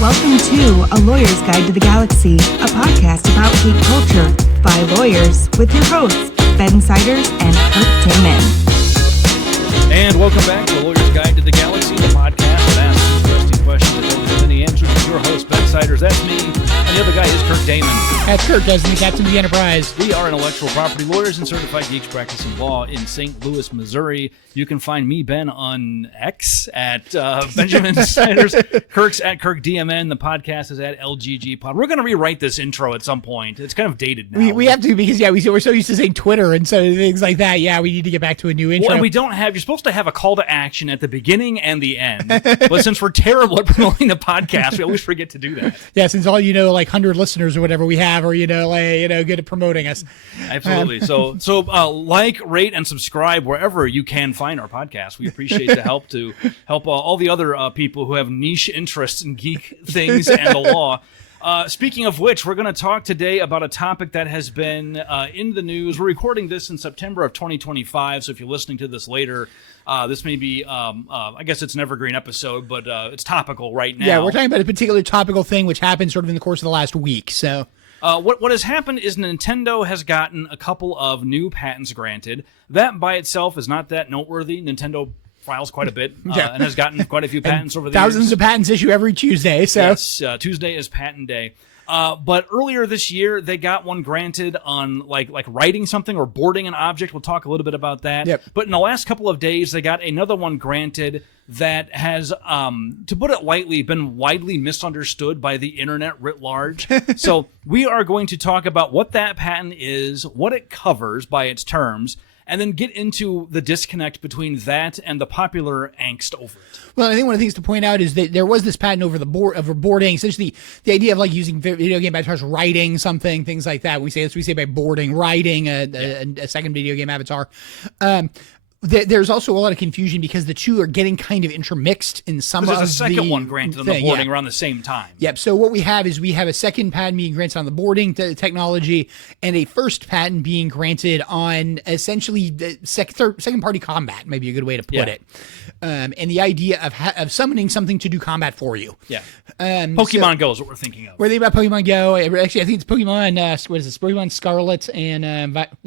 Welcome to A Lawyer's Guide to the Galaxy, a podcast about geek culture by lawyers with your hosts, Ben Siders and Kirk Taman. And welcome back to A Lawyer's Guide to the Galaxy, the podcast that asks interesting questions and delivers many answers with your host, Ben Siders. That's me, and the other guy is Kirk Damon. That's Kirk, as the captain of the Enterprise. We are intellectual property lawyers and certified geeks practicing law in St. Louis, Missouri. You can find me, Ben, on X at Benjamin Siders. Kirk's at Kirk DMN. The podcast is at LGG Pod. We're going to rewrite this intro at some point. It's kind of dated now. We have to because, we're so used to saying Twitter and so things like that. Yeah, we need to get back to a new intro. Well, and we don't have, you're supposed to have a call to action at the beginning and the end. But since we're terrible at promoting the podcast, we always forget to do that. Yeah, since all, like 100 listeners or whatever we have, or, good at promoting us. Absolutely. So like, rate, and subscribe wherever you can find our podcast. We appreciate the help to help all the other people who have niche interests in geek things and the law. Speaking of which, we're going to talk today about a topic that has been in the news. We're recording this in September of 2025, so if you're listening to this later, this may be, I guess it's an evergreen episode, but it's topical right now. Yeah, we're talking about a particular topical thing which happened sort of in the course of the last week, so... What has happened is Nintendo has gotten a couple of new patents granted. That by itself is not that noteworthy. Nintendo files quite a bit and has gotten quite a few patents over the years. Thousands of patents issue every Tuesday. So. Yes, Tuesday is patent day. But earlier this year, they got one granted on like writing something or boarding an object. We'll talk a little bit about that. Yep. But in the last couple of days, they got another one granted that has, to put it lightly, been widely misunderstood by the internet writ large. So we are going to talk about what that patent is, what it covers by its terms, and then get into the disconnect between that and the popular angst over it. Well, I think one of the things to point out is that there was this patent over boarding, essentially the idea of using video game avatars, writing something, things like that. We say by boarding, writing a second video game avatar. There's also a lot of confusion because the two are getting kind of intermixed in some of the... There's a second one granted on the boarding around the same time. Yep. So what we have is we have a second patent being granted on the boarding technology and a first patent being granted on essentially the second-party combat, maybe a good way to put it. And the idea of summoning something to do combat for you. Yeah. Pokemon Go is what we're thinking of. We're thinking about Pokemon Go. Actually, I think it's Pokemon, what is this? Pokemon Scarlet and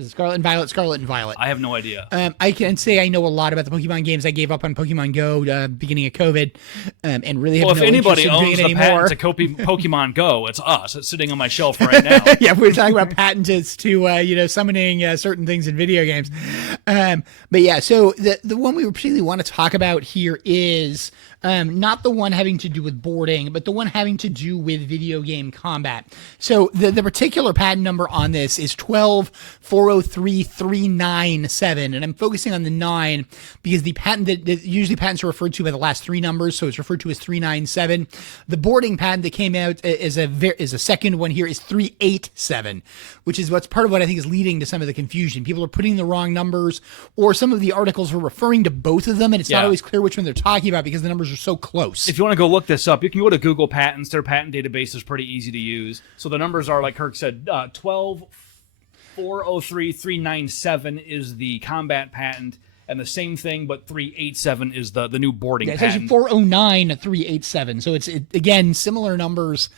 Scarlet and Violet? Scarlet and Violet. I have no idea. I can say I know a lot about the Pokemon games. I gave up on Pokemon Go beginning of COVID, and really have no interest in doing it anymore. Well, if anybody owns a patent to Pokemon Go, it's us. It's sitting on my shelf right now. Yeah, we're talking about patents to summoning certain things in video games. But yeah, so the one we particularly want to talk about here is not the one having to do with boarding, but the one having to do with video game combat. So the particular patent number on this is 12403,397, and I'm focusing on the 9 because the patent that usually patents are referred to by the last 3 numbers, so it's referred to as 397. The boarding patent that came out is a second one here is 387, which is what's part of what I think is leading to some of the confusion. People are putting the wrong numbers, or some of the articles are referring to both of them, and it's not always clear which one they're talking about because the numbers are so close. If you want to go look this up, you can go to Google Patents. Their patent database is pretty easy to use. So the numbers are, like Kirk said, 12403,397 is the combat patent, and the same thing, but 387 is the new boarding patent. It's actually 409,387. So it's again similar numbers.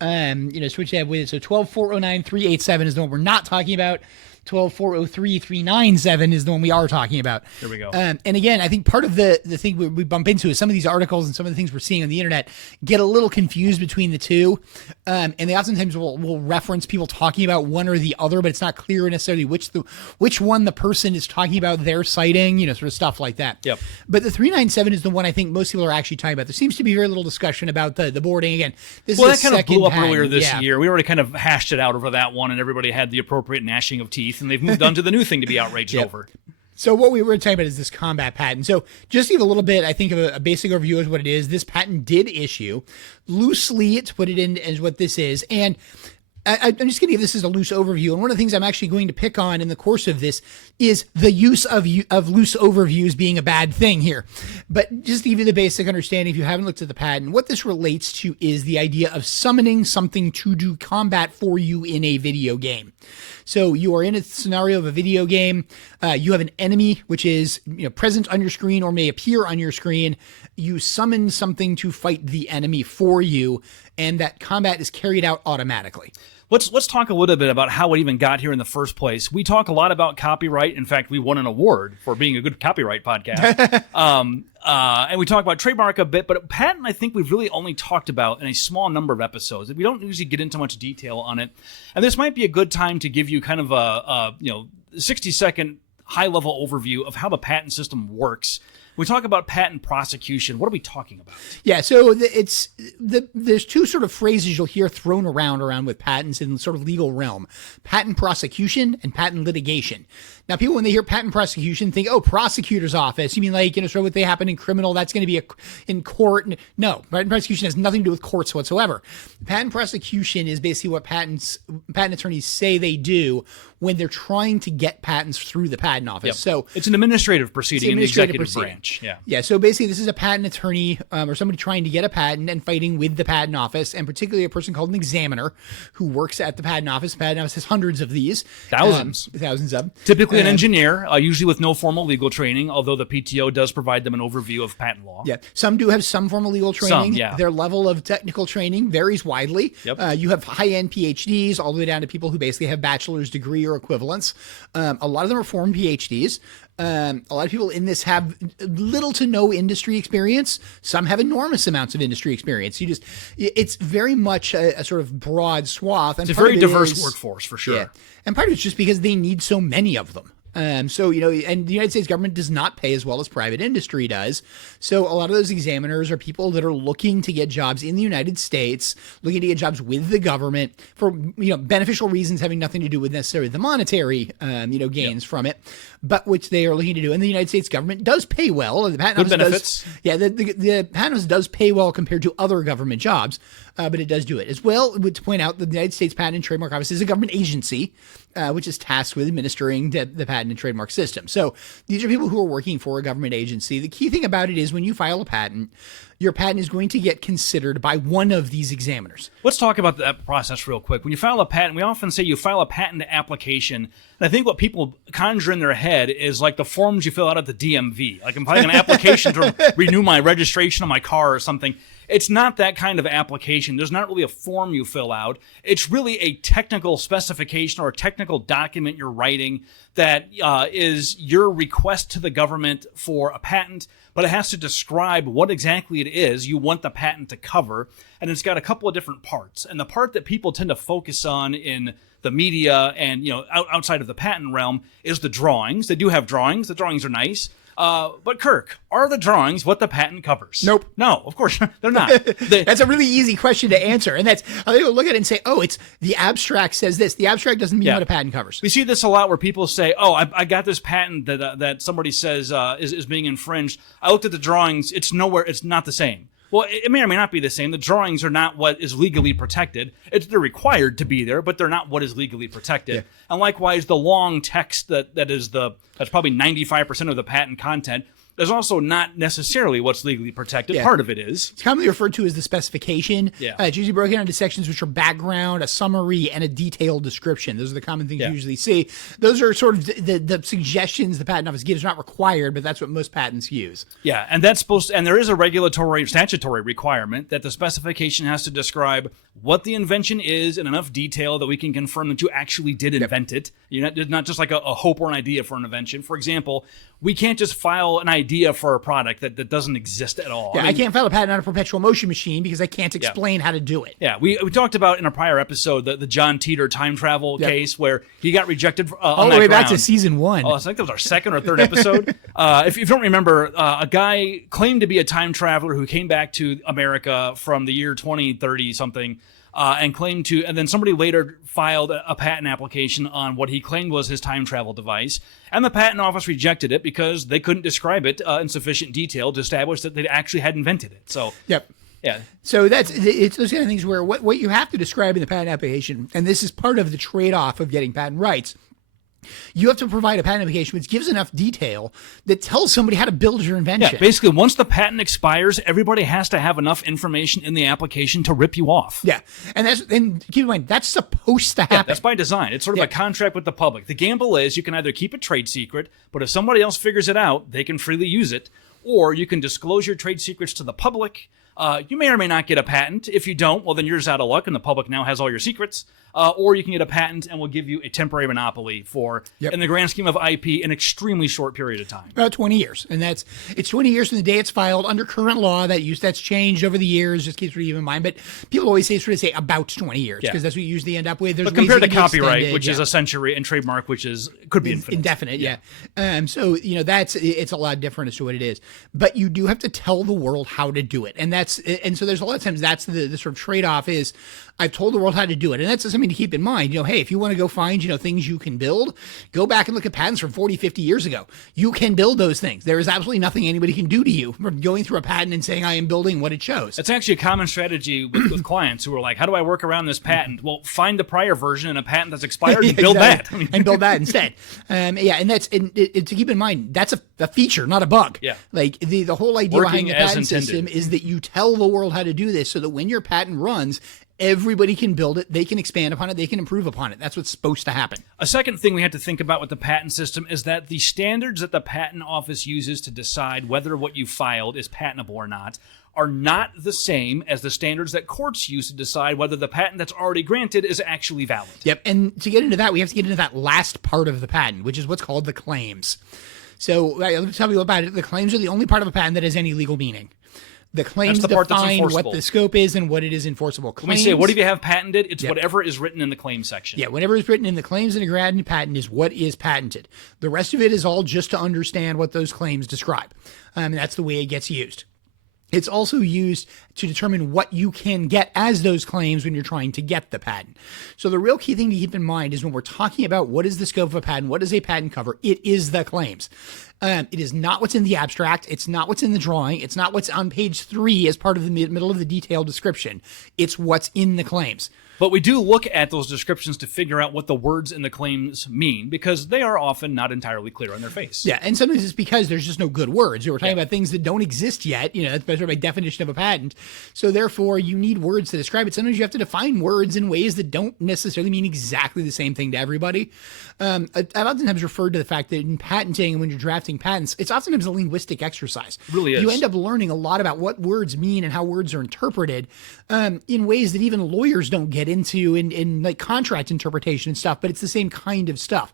Switch that with it. So 12409,387 is the one we're not talking about. 12403,397 is the one we are talking about. There we go. And again, I think part of the thing we bump into is some of these articles and some of the things we're seeing on the internet get a little confused between the two. And they oftentimes will reference people talking about one or the other, but it's not clear necessarily which one the person is talking about they're citing, sort of stuff like that. Yep. But the 397 is the one I think most people are actually talking about. There seems to be very little discussion about the boarding. Again, this that is kind of blew up patent. Earlier this year. We already kind of hashed it out over that one, and everybody had the appropriate gnashing of teeth, and they've moved on to the new thing to be outraged over. So what we were talking about is this combat patent. So just to give a little bit, I think, of a basic overview of what it is, this patent did issue. Loosely, to put it in as what this is, and I'm just going to give this as a loose overview. And one of the things I'm actually going to pick on in the course of this is the use of loose overviews being a bad thing here. But just to give you the basic understanding, if you haven't looked at the patent, what this relates to is the idea of summoning something to do combat for you in a video game. So you are in a scenario of a video game. You have an enemy, which is present on your screen or may appear on your screen. You summon something to fight the enemy for you, and that combat is carried out automatically. Let's talk a little bit about how it even got here in the first place. We talk a lot about copyright. In fact, we won an award for being a good copyright podcast. And we talk about trademark a bit, but patent, I think we've really only talked about in a small number of episodes. We don't usually get into much detail on it. And this might be a good time to give you kind of a 60-second high-level overview of how the patent system works. When we talk about patent prosecution, what are we talking about? Yeah, so there's two sort of phrases you'll hear thrown around with patents in the sort of legal realm: patent prosecution and patent litigation. Now, people, when they hear patent prosecution, think, oh, prosecutor's office. You mean like, sort of what they happen in criminal, that's going to be in court. No, patent prosecution has nothing to do with courts whatsoever. Patent prosecution is basically what patent attorneys say they do when they're trying to get patents through the patent office. Yep. So it's an administrative proceeding in the executive branch. Yeah. So basically, this is a patent attorney or somebody trying to get a patent and fighting with the patent office, and particularly a person called an examiner who works at the patent office. The patent office has hundreds of these. Thousands of them. Typically an engineer, usually with no formal legal training, although the PTO does provide them an overview of patent law. Yeah. Some do have some formal legal training. Some, yeah. Their level of technical training varies widely. Yep. You have high-end PhDs all the way down to people who basically have bachelor's degree or equivalents. A lot of them are formed PhDs. A lot of people in this have little to no industry experience. Some have enormous amounts of industry experience. It's very much a sort of broad swath. And it's a very diverse workforce, for sure. Yeah. And part of it's just because they need so many of them. And the United States government does not pay as well as private industry does. So a lot of those examiners are people that are looking to get jobs in the United States, looking to get jobs with the government for, beneficial reasons having nothing to do with necessarily the monetary, gains from it, but which they are looking to do. And the United States government does pay well. The patent office benefits. The patent office does pay well compared to other government jobs, but it does do it as well. To point out, the United States Patent and Trademark Office is a government agency, which is tasked with administering the patent and trademark system. So these are people who are working for a government agency. The key thing about it is when you file a patent, your patent is going to get considered by one of these examiners. Let's talk about that process real quick. When you file a patent, we often say you file a patent application. And I think what people conjure in their head is like the forms you fill out at the DMV. Like I'm filing an application to renew my registration on my car or something. It's not that kind of application. There's not really a form you fill out. It's really a technical specification or a technical document you're writing that is your request to the government for a patent, but it has to describe what exactly it is you want the patent to cover. And it's got a couple of different parts. And the part that people tend to focus on in the media and outside of the patent realm is the drawings. They do have drawings. The drawings are nice. But Kirk, are the drawings what the patent covers? Nope. No, of course they're not. That's a really easy question to answer. And that's, they will look at it and say, oh, it's the abstract says this. The abstract doesn't mean what a patent covers. We see this a lot where people say, oh, I got this patent that somebody says is being infringed. I looked at the drawings. It's not the same. Well, it may or may not be the same. The drawings are not what is legally protected. They're required to be there, but they're not what is legally protected. Yeah. And likewise, the long text that's probably 95% of the patent content is also not necessarily what's legally protected. Yeah. Part of it is. It's commonly referred to as the specification. Yeah. It's usually broken into sections which are background, a summary, and a detailed description. Those are the common things you usually see. Those are sort of the suggestions the Patent Office gives. Not required, but that's what most patents use. Yeah, and that's and there is a regulatory, statutory requirement that the specification has to describe what the invention is in enough detail that we can confirm that you actually did invent it. You're not just like a hope or an idea for an invention. For example, we can't just file an idea for a product that doesn't exist at all. Yeah, I can't file a patent on a perpetual motion machine because I can't explain how to do it. Yeah, we talked about in a prior episode the John Teeter time travel case where he got rejected all the way back to season 1. Oh, I think that was our second or third episode. If you don't remember, a guy claimed to be a time traveler who came back to America from the year 2030 something. And then somebody later filed a patent application on what he claimed was his time travel device, and the patent office rejected it because they couldn't describe it in sufficient detail to establish that they actually had invented it. So, yep. Yeah. So it's those kind of things where what you have to describe in the patent application, and this is part of the trade-off of getting patent rights, you have to provide a patent application which gives enough detail that tells somebody how to build your invention. Yeah, basically, once the patent expires, everybody has to have enough information in the application to rip you off. Yeah, and keep in mind, that's supposed to happen. Yeah, that's by design. It's sort of a contract with the public. The gamble is you can either keep a trade secret, but if somebody else figures it out, they can freely use it, or you can disclose your trade secrets to the public. You may or may not get a patent. If you don't, well, then you're just out of luck, and the public now has all your secrets. Or you can get a patent, and we'll give you a temporary monopoly for, in the grand scheme of IP, an extremely short period of time. About 20 years. And it's 20 years from the day it's filed under current law. That's changed over the years, just keeps in mind. But people always say about 20 years, because that's what you usually end up with. But compared to copyright, which is a century, and trademark, which could be indefinite. So, it's a lot different as to what it is. But you do have to tell the world how to do it. And so there's a lot of times that's the sort of trade-off is, I've told the world how to do it. And that's something to keep in mind. Hey, if you want to go find, things you can build, go back and look at patents from 40, 50 years ago. You can build those things. There is absolutely nothing anybody can do to you from going through a patent and saying, I am building what it shows. It's actually a common strategy with clients who are like, how do I work around this patent? Well, find the prior version and a patent that's expired and build that. And build that instead. And to keep in mind, that's a feature, not a bug. Yeah. Like the whole idea Working behind the patent system is that you tell the world how to do this so that when your patent runs, everybody can build it, they can expand upon it, they can improve upon it. That's what's supposed to happen. A second thing we have to think about with the patent system is that the standards that the patent office uses to decide whether what you filed is patentable or not are not the same as the standards that courts use to decide whether the patent that's already granted is actually valid. Yep, and to get into that, we have to get into that last part of the patent, which is what's called the claims. So let me tell you about it. The claims are the only part of a patent that has any legal meaning. The claims define what the scope is and what it is enforceable. When we say, what if you have patented? It's whatever is written in the claim section. Yeah, whatever is written in the claims in a granted patent is what is patented. The rest of it is all just to understand what those claims describe. And that's the way it gets used. It's also used to determine what you can get as those claims when you're trying to get the patent. So the real key thing to keep in mind is when we're talking about what is the scope of a patent, what does a patent cover, it is the claims. It is not what's in the abstract. It's not what's in the drawing. It's not what's on page 3 as part of the middle of the detailed description. It's what's in the claims. But we do look at those descriptions to figure out what the words in the claims mean, because they are often not entirely clear on their face. Yeah, and sometimes it's because there's just no good words. We're talking about things that don't exist yet. That's sort of by definition of a patent. So therefore, you need words to describe it. Sometimes you have to define words in ways that don't necessarily mean exactly the same thing to everybody. I've oftentimes referred to the fact that in patenting, when you're drafting patents, it's oftentimes a linguistic exercise. It really is. You end up learning a lot about what words mean and how words are interpreted in ways that even lawyers don't get into in like contract interpretation and stuff, but it's the same kind of stuff,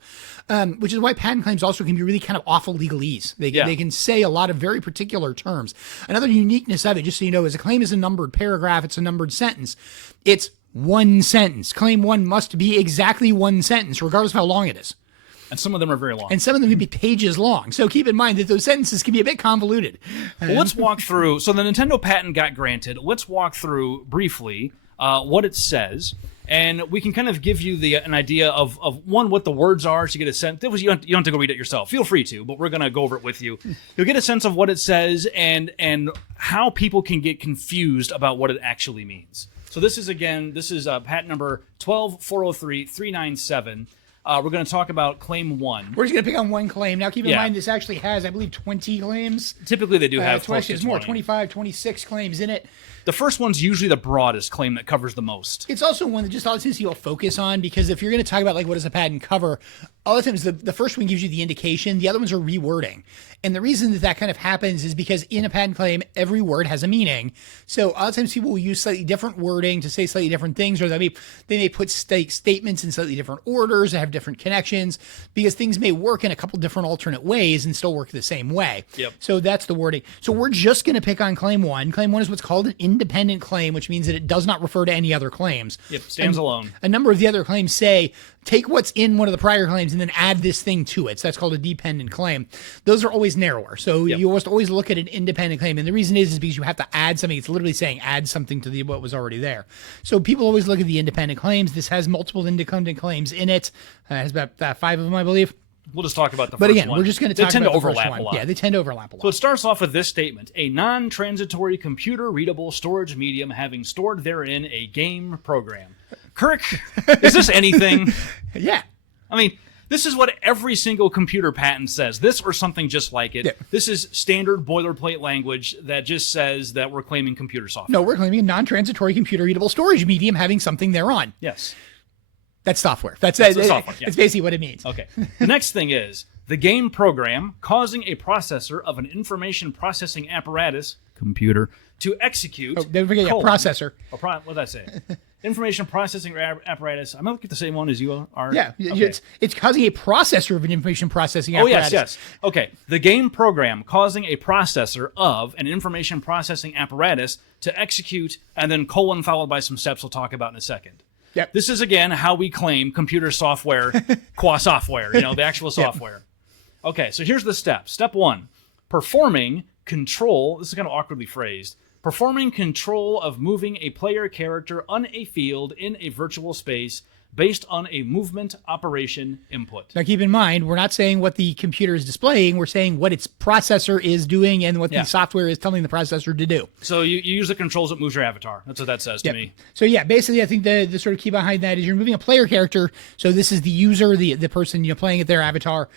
which is why patent claims also can be really kind of awful legalese. They can say a lot of very particular terms. Another uniqueness of it, just so you know, is a claim is a numbered paragraph. It's a numbered sentence. It's one sentence. Claim 1 must be exactly one sentence, regardless of how long it is. And some of them are very long. And some of them can be pages long. So keep in mind that those sentences can be a bit convoluted. Well, let's walk through. So the Nintendo patent got granted. Let's walk through briefly what it says. And we can kind of give you an idea of one, what the words are, so you get a sense. You don't have to go read it yourself. Feel free to, but we're going to go over it with you. You'll get a sense of what it says and how people can get confused about what it actually means. So this is patent number 12403-397. We're going to talk about claim 1. We're just going to pick on one claim. Now, keep in mind, this actually has, I believe, 20 claims. Typically, they do have close to 20. More, 25, 26 claims in it. The first one's usually the broadest claim that covers the most. It's also one that just a lot of times you'll focus on, because if you're going to talk about like what does a patent cover, a lot of times the first one gives you the indication, the other ones are rewording. And the reason that kind of happens is because in a patent claim, every word has a meaning. So a lot of times people will use slightly different wording to say slightly different things, or they may put statements in slightly different orders that have different connections, because things may work in a couple different alternate ways and still work the same way. Yep. So that's the wording. So we're just going to pick on claim 1. Claim 1 is what's called an independent claim, which means that it does not refer to any other claims. Yep, stands alone. A number of the other claims say, take what's in one of the prior claims and then add this thing to it. So that's called a dependent claim. Those are always narrower. So you must always look at an independent claim. And the reason is because you have to add something. It's literally saying add something to what was already there. So people always look at the independent claims. This has multiple independent claims in it. It has about 5 of them, I believe. we'll just talk about the But first again, one. we're just going to talk about the first overlap one. a lot. Yeah, they tend to overlap a lot. So it starts off with this statement: a non-transitory computer-readable storage medium having stored therein a game program. Kirk, is this anything? Yeah. I mean, this is what every single computer patent says. This or something just like it. Yeah. This is standard boilerplate language that just says that we're claiming computer software. No, we're claiming a non-transitory computer-readable storage medium having something thereon. Yes. That's software. That's software, yeah. That's basically what it means. Okay. The next thing is the game program causing a processor of an information processing apparatus, computer, to execute. Oh, don't forget, processor. What did I say? Information processing apparatus. I'm looking at the same one as you are. Yeah, Okay. it's causing a processor of an information processing apparatus. Oh, yes. Okay. The game program causing a processor of an information processing apparatus to execute, and then colon followed by some steps we'll talk about in a second. Yep. This is, again, how we claim computer software, qua software, the actual software. Yep. Okay, so here's the steps. Step 1, performing control. This is kind of awkwardly phrased. Performing control of moving a player character on a field in a virtual space based on a movement operation input. Now, keep in mind, we're not saying what the computer is displaying. We're saying what its processor is doing and what the software is telling the processor to do. So you use the controls that moves your avatar. That's what that says to me. So yeah, basically, I think the sort of key behind that is you're moving a player character. So this is the user, the person playing at their avatar.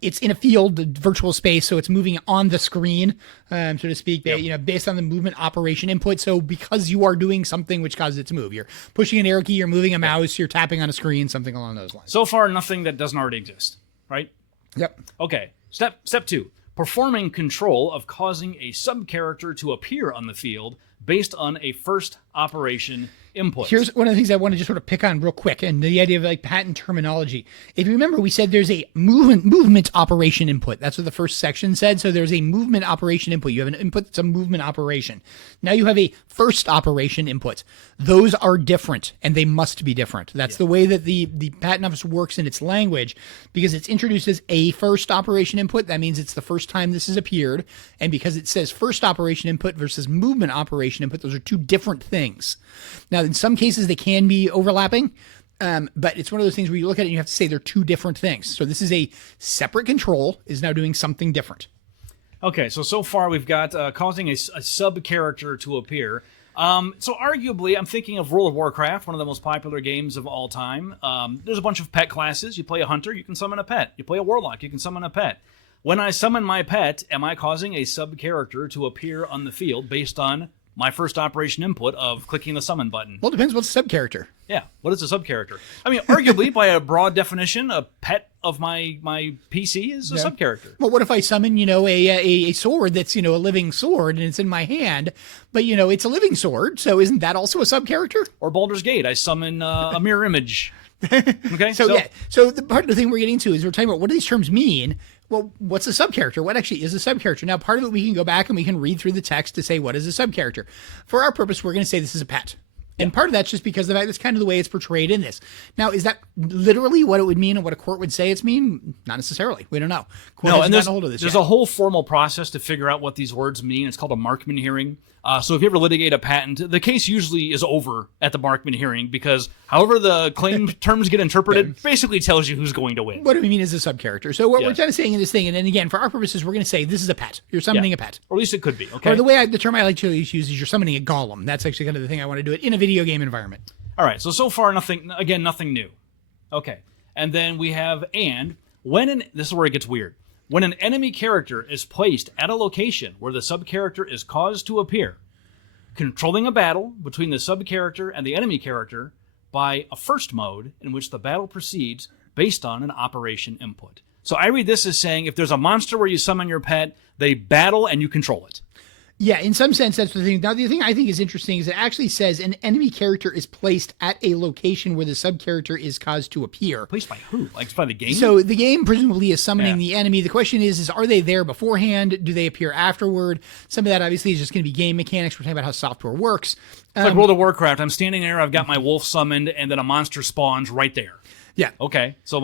It's in a field, the virtual space, so it's moving on the screen, so to speak. Based on the movement operation input. So because you are doing something which causes it to move, you're pushing an arrow key, you're moving a mouse, you're tapping on a screen, something along those lines. So far, nothing that doesn't already exist, right? Yep. Okay. Step 2: performing control of causing a sub-character to appear on the field based on a first operation input. Here's one of the things I want to just sort of pick on real quick, and the idea of patent terminology. If you remember, we said there's a movement operation input. That's what the first section said. So there's a movement operation input. You have an input that's a movement operation. Now you have a first operation input. Those are different, and they must be different. That's the way that the patent office works in its language, because it's introduced as a first operation input. That means it's the first time this has appeared, and because it says first operation input versus movement operation input, those are two different things. Now, in some cases, they can be overlapping, but it's one of those things where you look at it and you have to say they're two different things. So this is a separate control, is now doing something different. Okay, so far we've got causing a sub-character to appear. So arguably, I'm thinking of World of Warcraft, one of the most popular games of all time. There's a bunch of pet classes. You play a hunter, you can summon a pet. You play a warlock, you can summon a pet. When I summon my pet, am I causing a sub-character to appear on the field based on my first operation input of clicking the summon button? Well, it depends what's the sub-character. Yeah, what is a sub-character? I mean, arguably, by a broad definition, a pet of my PC is a sub-character. Well, what if I summon, a sword that's, a living sword and it's in my hand, but, it's a living sword, so isn't that also a sub-character? Or Baldur's Gate, I summon a mirror image. Okay, so the part of the thing we're getting to is we're talking about what do these terms mean. Well, what's a sub-character? What actually is a sub-character? Now, part of it we can go back and we can read through the text to say what is a sub-character. For our purpose, we're going to say this is a pet. And part of that's just because of the fact that's kind of the way it's portrayed in this. Now, is that literally what it would mean and what a court would say it's mean? Not necessarily. We don't know. No, and there's a whole formal process to figure out what these words mean. It's called a Markman hearing. So if you ever litigate a patent, the case usually is over at the Markman hearing because however the claim terms get interpreted basically tells you who's going to win. What do we mean as a sub-character? So what we're kind of saying in this thing, and then again, for our purposes, we're going to say this is a pet. You're summoning a pet. Or at least it could be, okay? Or the term I like to use is you're summoning a golem. That's actually kind of the thing I want to do it in a video game environment. All right, so far nothing new. Okay, and then we have this is where it gets weird. When an enemy character is placed at a location where the sub-character is caused to appear, controlling a battle between the sub-character and the enemy character by a first mode in which the battle proceeds based on an operation input. So I read this as saying if there's a monster where you summon your pet, they battle and you control it. Yeah, in some sense, that's the thing. Now, the thing I think is interesting is it actually says an enemy character is placed at a location where the sub-character is caused to appear. Placed by who? Like by the game? So the game presumably is summoning the enemy. The question is are they there beforehand? Do they appear afterward? Some of that obviously is just going to be game mechanics. We're talking about how software works. It's like World of Warcraft. I'm standing there, I've got my wolf summoned, and then a monster spawns right there. Yeah. Okay. So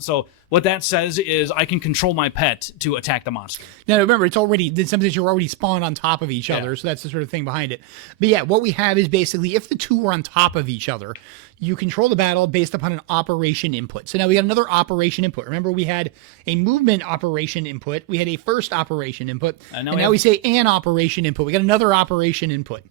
so what that says is I can control my pet to attack the monster. Now remember, it's some things are already spawned on top of each other, so that's the sort of thing behind it. But yeah, what we have is basically if the two are on top of each other, you control the battle based upon an operation input. So now we got another operation input. Remember, we had a movement operation input, we had a first operation input, and now we say an operation input. We got another operation input.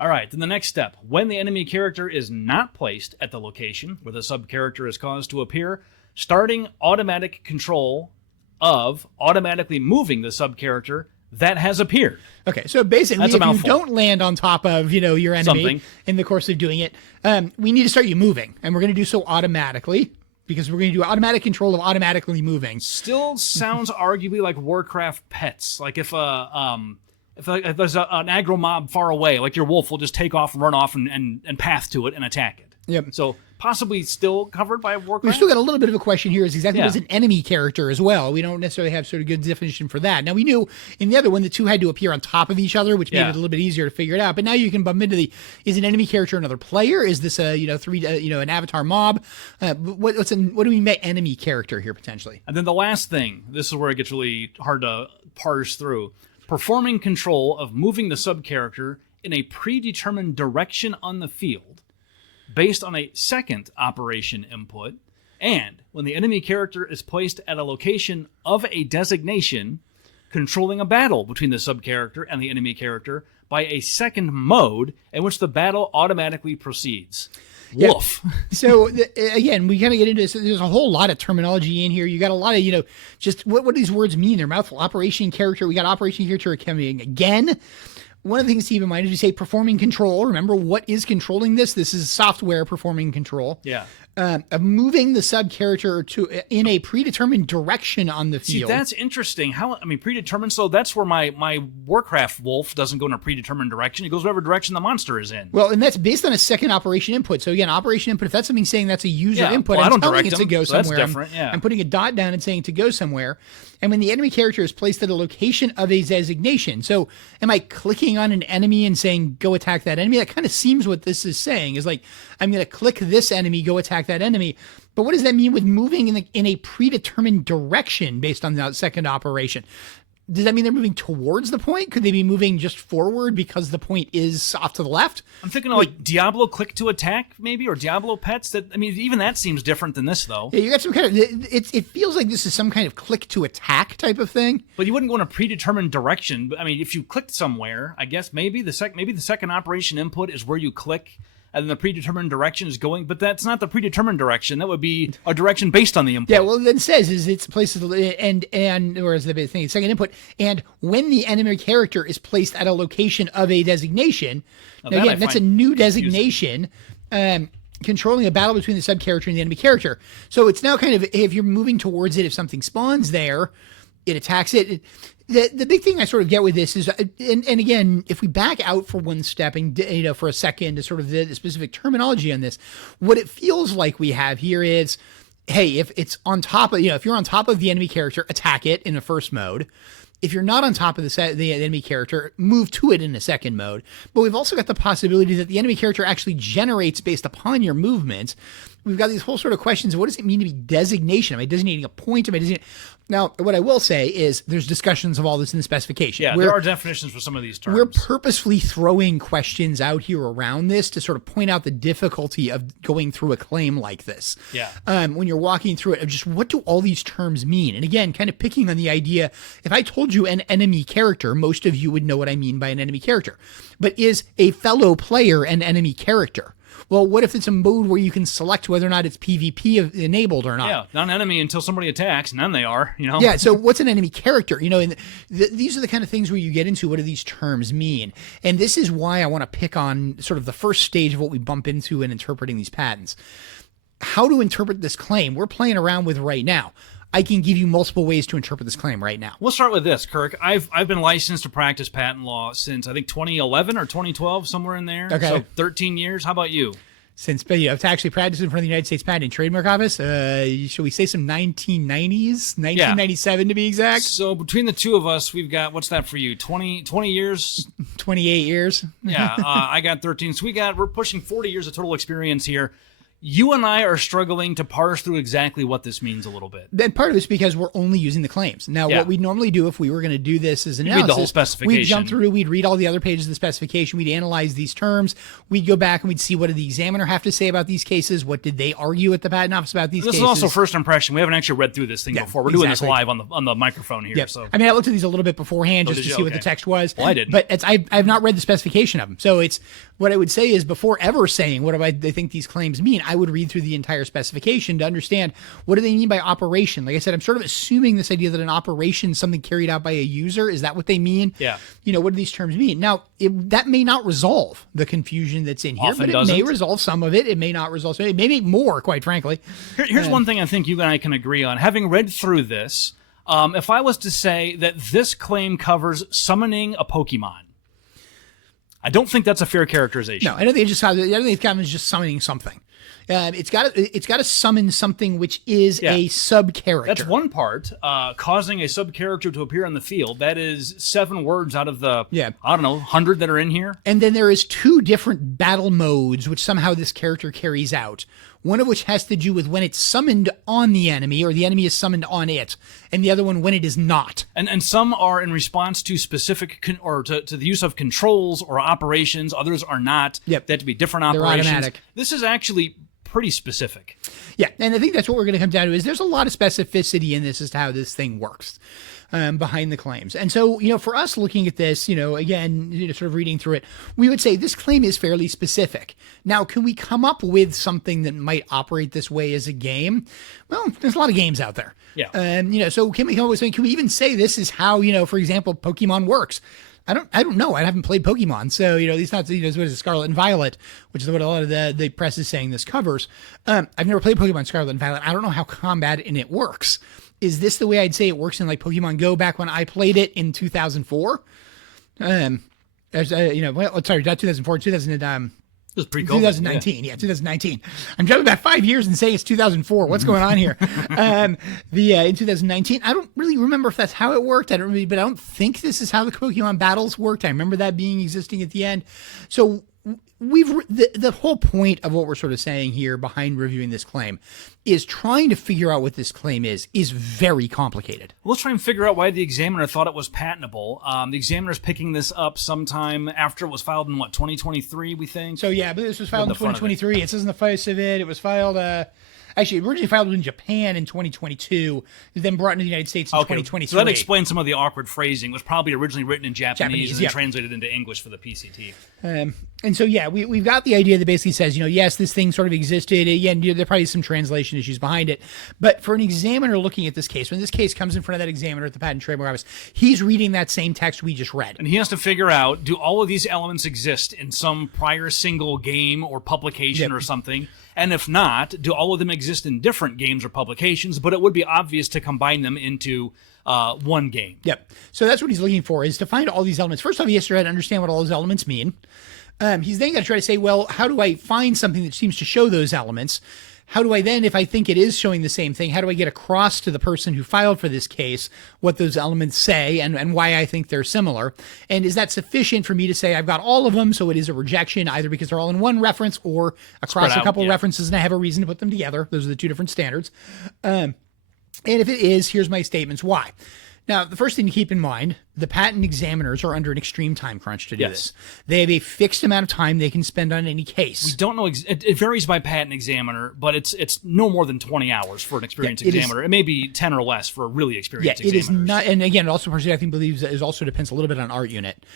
All right, then the next step. When the enemy character is not placed at the location where the sub-character is caused to appear, starting automatic control of automatically moving the sub-character that has appeared. Okay, so basically, if you don't land on top of your enemy in the course of doing it, we need to start you moving, and we're going to do so automatically because we're going to do automatic control of automatically moving. Still sounds arguably like Warcraft pets. Like if there's an aggro mob far away, like your wolf will just take off and run off and path to it and attack it. Yep. So possibly still covered by Warcraft. We've still got a little bit of a question here is exactly what is an enemy character as well. We don't necessarily have sort of good definition for that. Now we knew in the other one the two had to appear on top of each other, which made it a little bit easier to figure it out. But now you can bump into is an enemy character another player? Is this an avatar mob? What do we mean by enemy character here potentially? And then the last thing, this is where it gets really hard to parse through. Performing control of moving the sub-character in a predetermined direction on the field based on a second operation input, and when the enemy character is placed at a location of a designation, controlling a battle between the sub-character and the enemy character by a second mode in which the battle automatically proceeds. Woof. Yeah. So again, we kind of get into this. There's a whole lot of terminology in here. You got a lot of, just what do these words mean? They're mouthful. Operation character. We got operation character coming again. One of the things to keep in mind is we say performing control. Remember, what is controlling this? This is software performing control. Yeah. Of moving the sub-character in a predetermined direction on the field. See, that's interesting. Predetermined, so that's where my Warcraft wolf doesn't go in a predetermined direction. It goes whatever direction the monster is in. Well, and that's based on a second operation input. So again, operation input, if that's something saying that's a user input, I'm telling it to go somewhere. That's different, I'm putting a dot down and saying to go somewhere. And when the enemy character is placed at a location of a designation. So am I clicking on an enemy and saying, go attack that enemy? That kind of seems what this is saying, is like, I'm going to click this enemy, go attack that enemy. But what does that mean with moving in a predetermined direction based on that second operation? Does that mean they're moving towards the point? Could they be moving just forward because the point is off to the left? I'm thinking of like Diablo click to attack, maybe, or Diablo pets. Even that seems different than this, though. Yeah, you got some kind of. It feels like this is some kind of click to attack type of thing. But you wouldn't go in a predetermined direction. But if you clicked somewhere, I guess maybe the second operation input is where you click. And then the predetermined direction is going, but that's not the predetermined direction. That would be a direction based on the input. Yeah, well, it says it's places and or is the big thing, second input, and when the enemy character is placed at a location of a designation. Now again, that's a new designation. Controlling a battle between the sub character and the enemy character. So it's now kind of, if you're moving towards it, if something spawns there, it attacks it. The big thing I sort of get with this is, and again, if we back out for one step and for a second to sort of the specific terminology on this, what it feels like we have here is, hey, if it's on top of, if you're on top of the enemy character, attack it in the first mode. If you're not on top of the enemy character, move to it in a second mode. But we've also got the possibility that the enemy character actually generates based upon your movement. We've got these whole sort of questions. What does it mean to be designation? Am I designating a point? Now, what I will say is there's discussions of all this in the specification. Yeah, there are definitions for some of these terms. We're purposefully throwing questions out here around this to sort of point out the difficulty of going through a claim like this. Yeah. When you're walking through it, of just what do all these terms mean? And again, kind of picking on the idea, if I told you an enemy character, most of you would know what I mean by an enemy character. But is a fellow player an enemy character? Well, what if it's a mode where you can select whether or not it's PvP enabled or not? Yeah, not an enemy until somebody attacks, and then they are, Yeah, so what's an enemy character? And these are the kind of things where you get into what do these terms mean? And this is why I want to pick on sort of the first stage of what we bump into in interpreting these patents. How to interpret this claim we're playing around with right now. I can give you multiple ways to interpret this claim right now. We'll start with this, Kirk. I've been licensed to practice patent law since, I think, 2011 or 2012, somewhere in there. Okay. So 13 years. How about you? Since to actually practice in front of the United States Patent and Trademark Office, should we say some 1990s? 1997 to be exact? So between the two of us, we've got, what's that for you, 20 years? 28 years. Yeah, I got 13. So we're pushing 40 years of total experience here. you and I are struggling to parse through exactly what this means a little bit. Then part of it's because we're only using the claims. Now, what we'd normally do if we were going to do this as an analysis, read the whole specification. We'd jump through, we'd read all the other pages of the specification, we'd analyze these terms, we'd go back and we'd see what did the examiner have to say about these cases, what did they argue at the patent office about these cases. This is also first impression. We haven't actually read through this thing before. We're doing this live on the microphone here. Yep. So I mean, I looked at these a little bit beforehand just to see what the text was. Well, I didn't. But I've not read the specification of them. So it's what I would say is before ever saying what do I think these claims mean, I would read through the entire specification to understand what do they mean by operation. Like I said, I'm sort of assuming this idea that an operation is something carried out by a user. Is that what they mean? Yeah. What do these terms mean? Now, that may not resolve the confusion that's in here, but it may resolve some of it. It may not resolve some. It may make more, quite frankly. Here's one thing I think you and I can agree on. Having read through this, if I was to say that this claim covers summoning a Pokemon, I don't think that's a fair characterization. No, I don't think it's just summoning something. It's got to summon something which is a sub-character. That's one part. Causing a sub-character to appear on the field. That is 7 words out of the, I don't know, 100 that are in here. And then there is 2 different battle modes which somehow this character carries out. One of which has to do with when it's summoned on the enemy or the enemy is summoned on it, and the other one when it is not. And some are in response to specific to the use of controls or operations. Others are not. Yep. They have to be different operations. They're automatic. This is actually pretty specific. Yeah, and I think that's what we're going to come down to is there's a lot of specificity in this as to how this thing works behind the claims. And so, for us looking at this, again, sort of reading through it, we would say this claim is fairly specific. Now, can we come up with something that might operate this way as a game? Well, there's a lot of games out there. Yeah. So can we come up with something? Can we even say this is how, for example, Pokemon works? I don't know. I haven't played Pokemon. So, these not, what is it, Scarlet and Violet, which is what a lot of the press is saying this covers. I've never played Pokemon Scarlet and Violet. I don't know how combat in it works. Is this the way I'd say it works in like Pokemon Go back when I played it in 2004? Sorry, not 2004, 2019. Yeah, 2019. I'm jumping back 5 years and saying it's 2004. What's going on here? In 2019, I don't really remember if that's how it worked. But I don't think this is how the Pokemon battles worked. I remember that being existing at the end. So the whole point of what we're sort of saying here behind reviewing this claim is trying to figure out what this claim is very complicated. Let's try and figure out why the examiner thought it was patentable. The examiner's picking this up sometime after it was filed in 2023, we think. So but this was filed in 2023. It says in the face of it was filed actually originally filed in Japan in 2022, then brought into the United States in 2023. So that explains some of the awkward phrasing. It was probably originally written in Japanese and then translated into English for the PCT. And so, we've got the idea that basically says, yes, this thing sort of existed. Again, there are probably some translation issues behind it. But for an examiner looking at this case, when this case comes in front of that examiner at the Patent and Trademark Office, he's reading that same text we just read. And he has to figure out, do all of these elements exist in some prior single game or publication or something? And if not, do all of them exist in different games or publications? But it would be obvious to combine them into one game. Yep. So that's what he's looking for, is to find all these elements. First off, he has to try to understand what all those elements mean. He's then got to try to say, well, how do I find something that seems to show those elements? How do I then, if I think it is showing the same thing, how do I get across to the person who filed for this case what those elements say and why I think they're similar? And is that sufficient for me to say I've got all of them, so it is a rejection, either because they're all in one reference or across a couple of references and I have a reason to put them together? Those are the 2 different standards. And if it is, here's my statements why. Now, the first thing to keep in mind, the patent examiners are under an extreme time crunch to do this. They have a fixed amount of time they can spend on any case. We don't know. It varies by patent examiner, but it's no more than 20 hours for an experienced examiner. It may be 10 or less for a really experienced examiner. It is not. And again, it also, personally, I think, believes it also depends a little bit on art unit.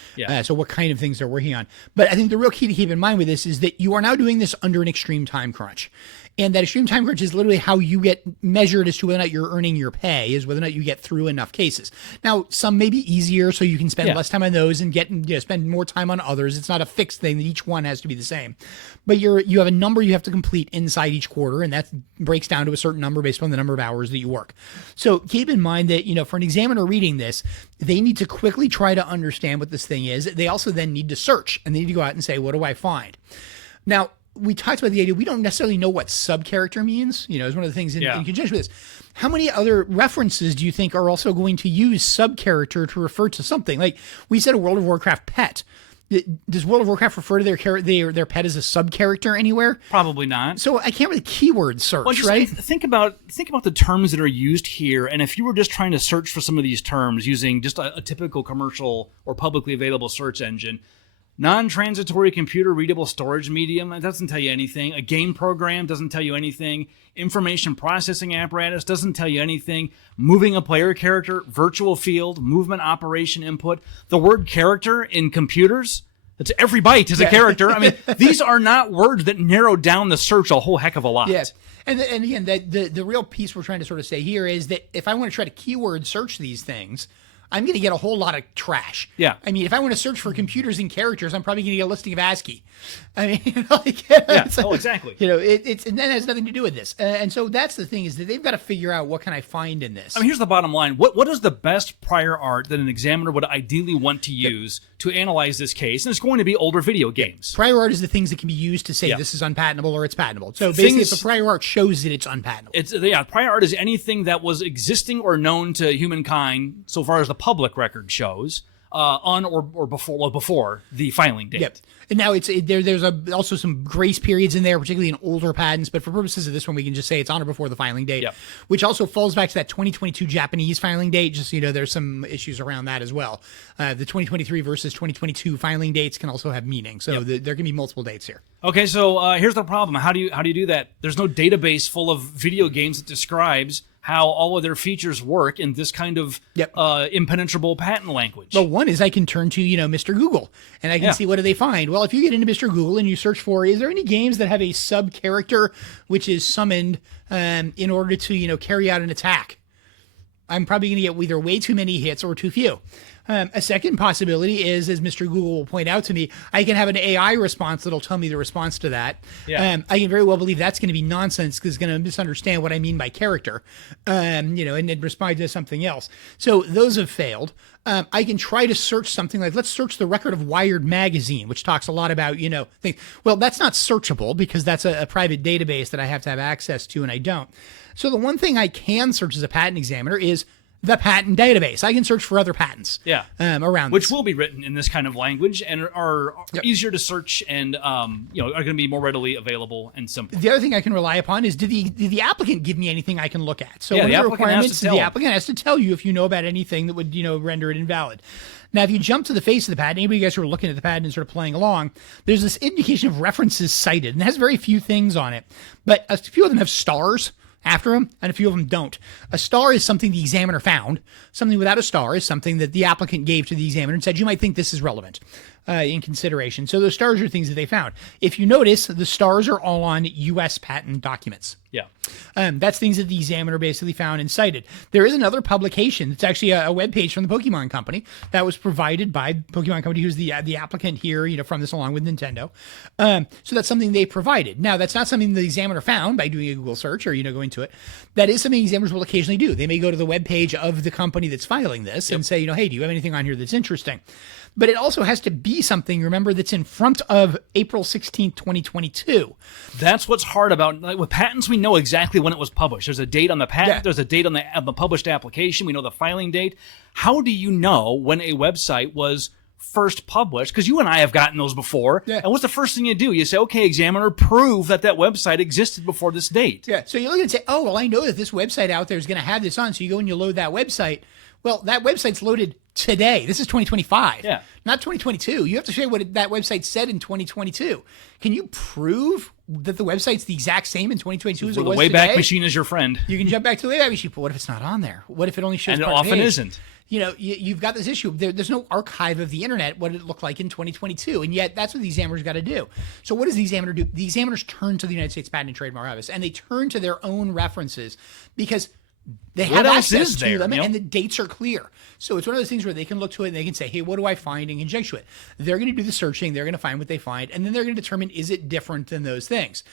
So what kind of things they're working on. But I think the real key to keep in mind with this is that you are now doing this under an extreme time crunch. And that extreme time crunch is literally how you get measured as to whether or not you're earning your pay, is whether or not you get through enough cases. Now, some may be easier, so you can spend less time on those and spend more time on others. It's not a fixed thing that each one has to be the same. But you have a number you have to complete inside each quarter, and that breaks down to a certain number based on the number of hours that you work. So keep in mind that, for an examiner reading this, they need to quickly try to understand what this thing is. They also then need to search, and they need to go out and say, what do I find? Now, we talked about the idea we don't necessarily know what sub-character means, is one of the things in conjunction with this. How many other references do you think are also going to use sub-character to refer to something? Like we said, a World of Warcraft pet. Does World of Warcraft refer to their pet as a sub-character anywhere? Probably not. So I can't really keyword search, Well, just right? think about the terms that are used here, and if you were just trying to search for some of these terms using just a typical commercial or publicly available search engine, non-transitory computer readable storage medium, that doesn't tell you anything. A game program doesn't tell you anything. Information processing apparatus doesn't tell you anything. Moving a player character, virtual field, movement operation input. The word character in computers, that's every byte is a character. I mean, these are not words that narrow down the search a whole heck of a lot. Yeah. And again, the real piece we're trying to sort of say here is that if I want to try to keyword search these things, I'm going to get a whole lot of trash. Yeah. I mean, if I want to search for computers and characters, I'm probably going to get a listing of ASCII. I mean, Oh, exactly. And that has nothing to do with this. And so that's the thing, is that they've got to figure out what can I find in this. I mean, here's the bottom line. What is the best prior art that an examiner would ideally want to use to analyze this case? And it's going to be older video games. Prior art is the things that can be used to say this is unpatentable or it's patentable. So basically, if the prior art shows that it's unpatentable. Prior art is anything that was existing or known to humankind, so far as the public record shows, on or before the filing date. Yep. And now there's also some grace periods in there, particularly in older patents. But for purposes of this one, we can just say it's on or before the filing date, which also falls back to that 2022 Japanese filing date. Just so you know, there's some issues around that as well. The 2023 versus 2022 filing dates can also have meaning. So there can be multiple dates here. Okay, so here's the problem. How do you do that? There's no database full of video games that describes how all of their features work in this kind of impenetrable patent language. Well, one is I can turn to, Mr. Google, and I can see what do they find. Well, if you get into Mr. Google and you search for, is there any games that have a sub-character which is summoned in order to, carry out an attack? I'm probably going to get either way too many hits or too few. A second possibility is, as Mr. Google will point out to me, I can have an AI response that'll tell me the response to that. I can very well believe that's going to be nonsense because it's going to misunderstand what I mean by character, and then respond to something else. So those have failed. I can try to search something like, let's search the record of Wired magazine, which talks a lot about, things. Well, that's not searchable because that's a private database that I have to have access to, and I don't. So the one thing I can search as a patent examiner is the patent database. I can search for other patents around which will be written in this kind of language and are easier to search and are going to be more readily available and simple. The other thing I can rely upon is did the applicant give me anything I can look at? So one the of the requirements, the applicant applicant has to tell you if you know about anything that would render it invalid. Now, if you jump to the face of the patent, anybody of you guys who are looking at the patent and sort of playing along, there's this indication of references cited, and it has very few things on it, but a few of them have stars after them, and a few of them don't. A star is something the examiner found. Something without a star is something that the applicant gave to the examiner and said, you might think this is relevant in consideration. So those stars are things that they found. If you notice, the stars are all on U.S. patent documents. Yeah. That's things that the examiner basically found and cited. There is another publication. It's actually a webpage from the Pokemon Company that was provided by Pokemon Company, who's the applicant here, from this along with Nintendo. So that's something they provided. Now, that's not something the examiner found by doing a Google search or, going to it. That is something examiners will occasionally do. They may go to the webpage of the company that's filing this and say, hey, do you have anything on here that's interesting? But it also has to be something, remember, that's in front of April 16th, 2022. That's what's hard about, with patents, we know exactly when it was published. There's a date on the patent, there's a date on the published application, we know the filing date. How do you know when a website was first published? Because you and I have gotten those before. And what's the first thing you do? You say, okay, examiner, prove that website existed before this date. So you look and say, oh, well, I know that this website out there is going to have this on. So you go and you load that website. Well, that website's loaded today. This is 2025, not 2022. You have to show what that website said in 2022. Can you prove that the website's the exact same in 2022 as it was today? The Wayback Machine is your friend. You can jump back to the Wayback Machine, but what if it's not on there? What if it only shows and part it often page? Isn't. You've got this issue. There's no archive of the internet, what it looked like in 2022, and yet that's what the examiner's got to do. So what does the examiner do? The examiners turn to the United States Patent and Trademark Office, and they turn to their own references because they have access to them, and the dates are clear. So it's one of those things where they can look to it and they can say, hey, what do I find in conjunction with it? They're going to do the searching. They're going to find what they find, and then they're going to determine, is it different than those things?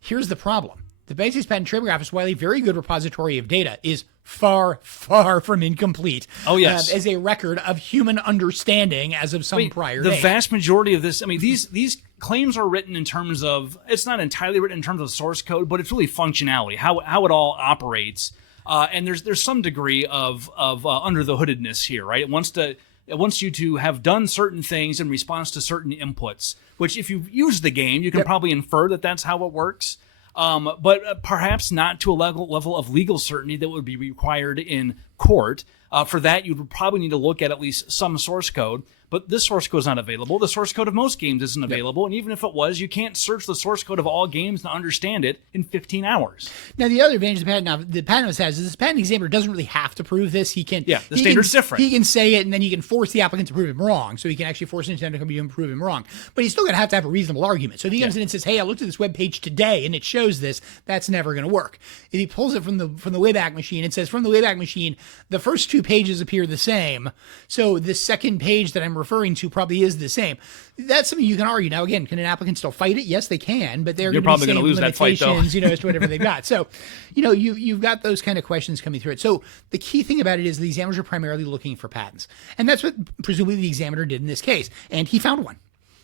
Here's the problem. The United States Patent and Trademark Office, while a very good repository of data, is far, far from incomplete. Oh, yes. As a record of human understanding as of some prior date. The vast majority of this, these claims are written in terms of, it's not entirely written in terms of source code, but it's really functionality, how it all operates. And there's some degree of under the hoodedness here, right? It wants to it wants you to have done certain things in response to certain inputs, which if you've used the game, you can probably infer that that's how it works. But perhaps not to a level of legal certainty that would be required in court. For that, you would probably need to look at least some source code. But this source code is not available. The source code of most games isn't available. And even if it was, you can't search the source code of all games and understand it in 15 hours. Now, the other advantage the patent office has is this patent examiner doesn't really have to prove this. He can. Yeah, the standard's different. He can say it, and then he can force the applicant to prove him wrong. So he can actually force Nintendo company to prove him wrong. But he's still going to have a reasonable argument. So if he comes in and says, hey, I looked at this web page today, and it shows this, that's never going to work. If he pulls it from the Wayback Machine, it says from the Wayback Machine, the first 2 pages appear the same. So the second page that I'm referring to probably is the same. That's something you can argue. Now, again, can an applicant still fight it? Yes, they can, but they're probably going to lose that fight, though. as to whatever they've got. So, you've got those kind of questions coming through it. So the key thing about it is the examiners are primarily looking for patents. And that's what presumably the examiner did in this case. And he found one.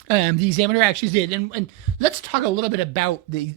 The examiner actually did. And let's talk a little bit about the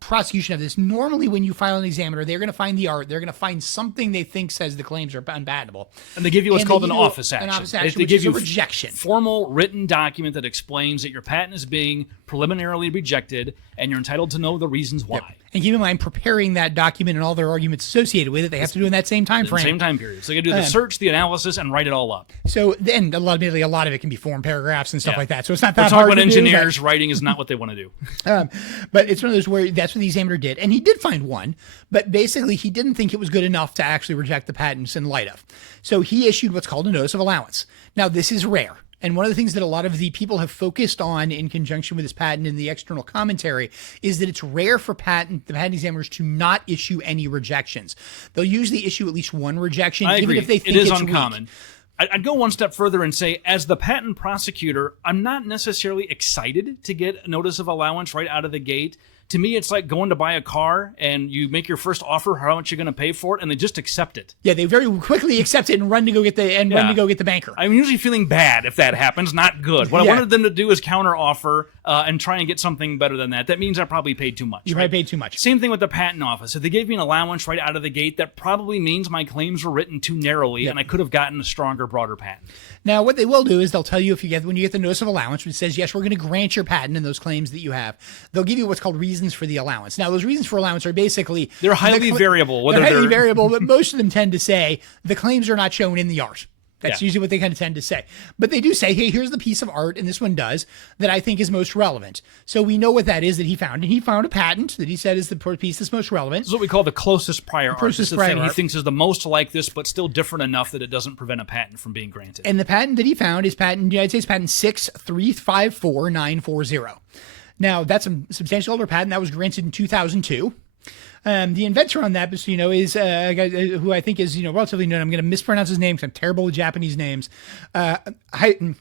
prosecution of this. Normally, when you file an examiner, they're going to find the art. They're going to find something they think says the claims are unpatentable. And they give you what's called an office action. An office action, they which give is you a rejection. Formal written document that explains that your patent is being preliminarily rejected, and you're entitled to know the reasons why. Yep. And keep in mind, preparing that document and all their arguments associated with it, they have to do in that same time frame. Same time period. So they can do the search, the analysis, and write it all up. So then, a lot of it can be form paragraphs and stuff like that. So it's not that We're hard talking to about engineers. do. Writing is not what they want to do. But it's one of those where that's what the examiner did. And he did find one, but basically he didn't think it was good enough to actually reject the patents in light of. So he issued what's called a notice of allowance. Now, this is rare. And one of the things that a lot of the people have focused on in conjunction with this patent in the external commentary is that it's rare for the patent examiners to not issue any rejections. They'll usually issue at least one rejection, I even agree. if they think it is it's uncommon. Weak. I'd go one step further and say, as the patent prosecutor, I'm not necessarily excited to get a notice of allowance right out of the gate. To me, it's like going to buy a car and you make your first offer, how much you're going to pay for it, and they just accept it. Yeah, they very quickly accept it and run to go get the banker. I'm usually feeling bad if that happens, not good. What I wanted them to do is counter offer and try and get something better than that. That means I probably paid too much. You probably paid too much. Same thing with the patent office. If they gave me an allowance right out of the gate, that probably means my claims were written too narrowly, and I could have gotten a stronger, broader patent. Now, what they will do is they'll tell you when you get the notice of allowance, which says, yes, we're going to grant your patent and those claims that you have, they'll give you what's called reasons for the allowance. Now, those reasons for allowance are basically... They're highly variable. They're highly variable, but most of them tend to say the claims are not shown in the art. That's usually what they kind of tend to say. But they do say, hey, here's the piece of art, and this one does, that I think is most relevant. So we know what that is that he found. And he found a patent that he said is the piece that's most relevant. This is what we call the closest prior art. This is the thing he art. thinks is the most like this, but still different enough that it doesn't prevent a patent from being granted. And the patent that he found is United States Patent 6354940. Now, that's a substantially older patent that was granted in 2002. The inventor on that, is a guy who I think is, relatively known. I'm going to mispronounce his name because I'm terrible with Japanese names. Hiroyuki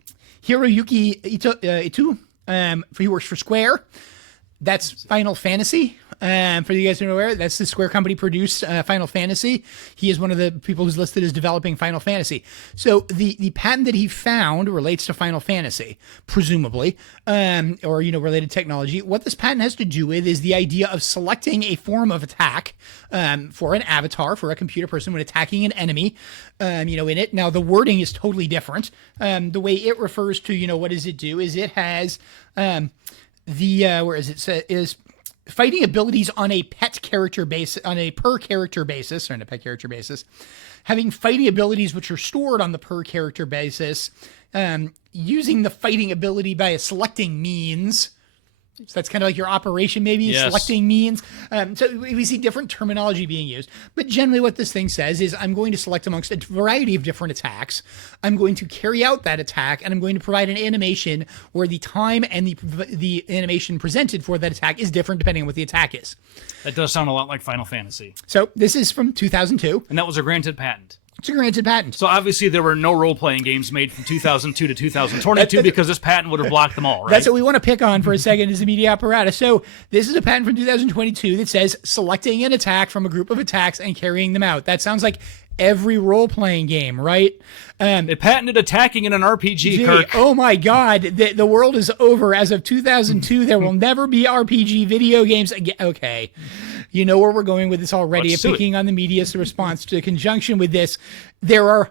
Ito. He works for Square. That's Final Fantasy. For you guys who are aware, that's the Square company produced Final Fantasy. He is one of the people who's listed as developing Final Fantasy. So the patent that he found relates to Final Fantasy, presumably, or related technology. What this patent has to do with is the idea of selecting a form of attack for an avatar, for a computer person when attacking an enemy, in it. Now, the wording is totally different. The way it refers to, what does it do is it has is fighting abilities on a per character basis, having fighting abilities which are stored on the per character basis, using the fighting ability by a selecting means. So that's kind of like your operation, maybe, selecting means. So we see different terminology being used. But generally what this thing says is I'm going to select amongst a variety of different attacks. I'm going to carry out that attack, and I'm going to provide an animation where the time and the animation presented for that attack is different depending on what the attack is. That does sound a lot like Final Fantasy. So this is from 2002. And that was a granted patent. It's a granted patent. So obviously there were no role-playing games made from 2002 to 2022 because this patent would have blocked them all, right? That's what we want to pick on for a second is the media apparatus. So this is a patent from 2022 that says selecting an attack from a group of attacks and carrying them out. That sounds like every role-playing game, right? It patented attacking in an RPG, Kirk. Oh my God, the world is over. As of 2002, there will never be RPG video games again. Okay. You know where we're going with this already. Picking on the media's response to conjunction with this. There are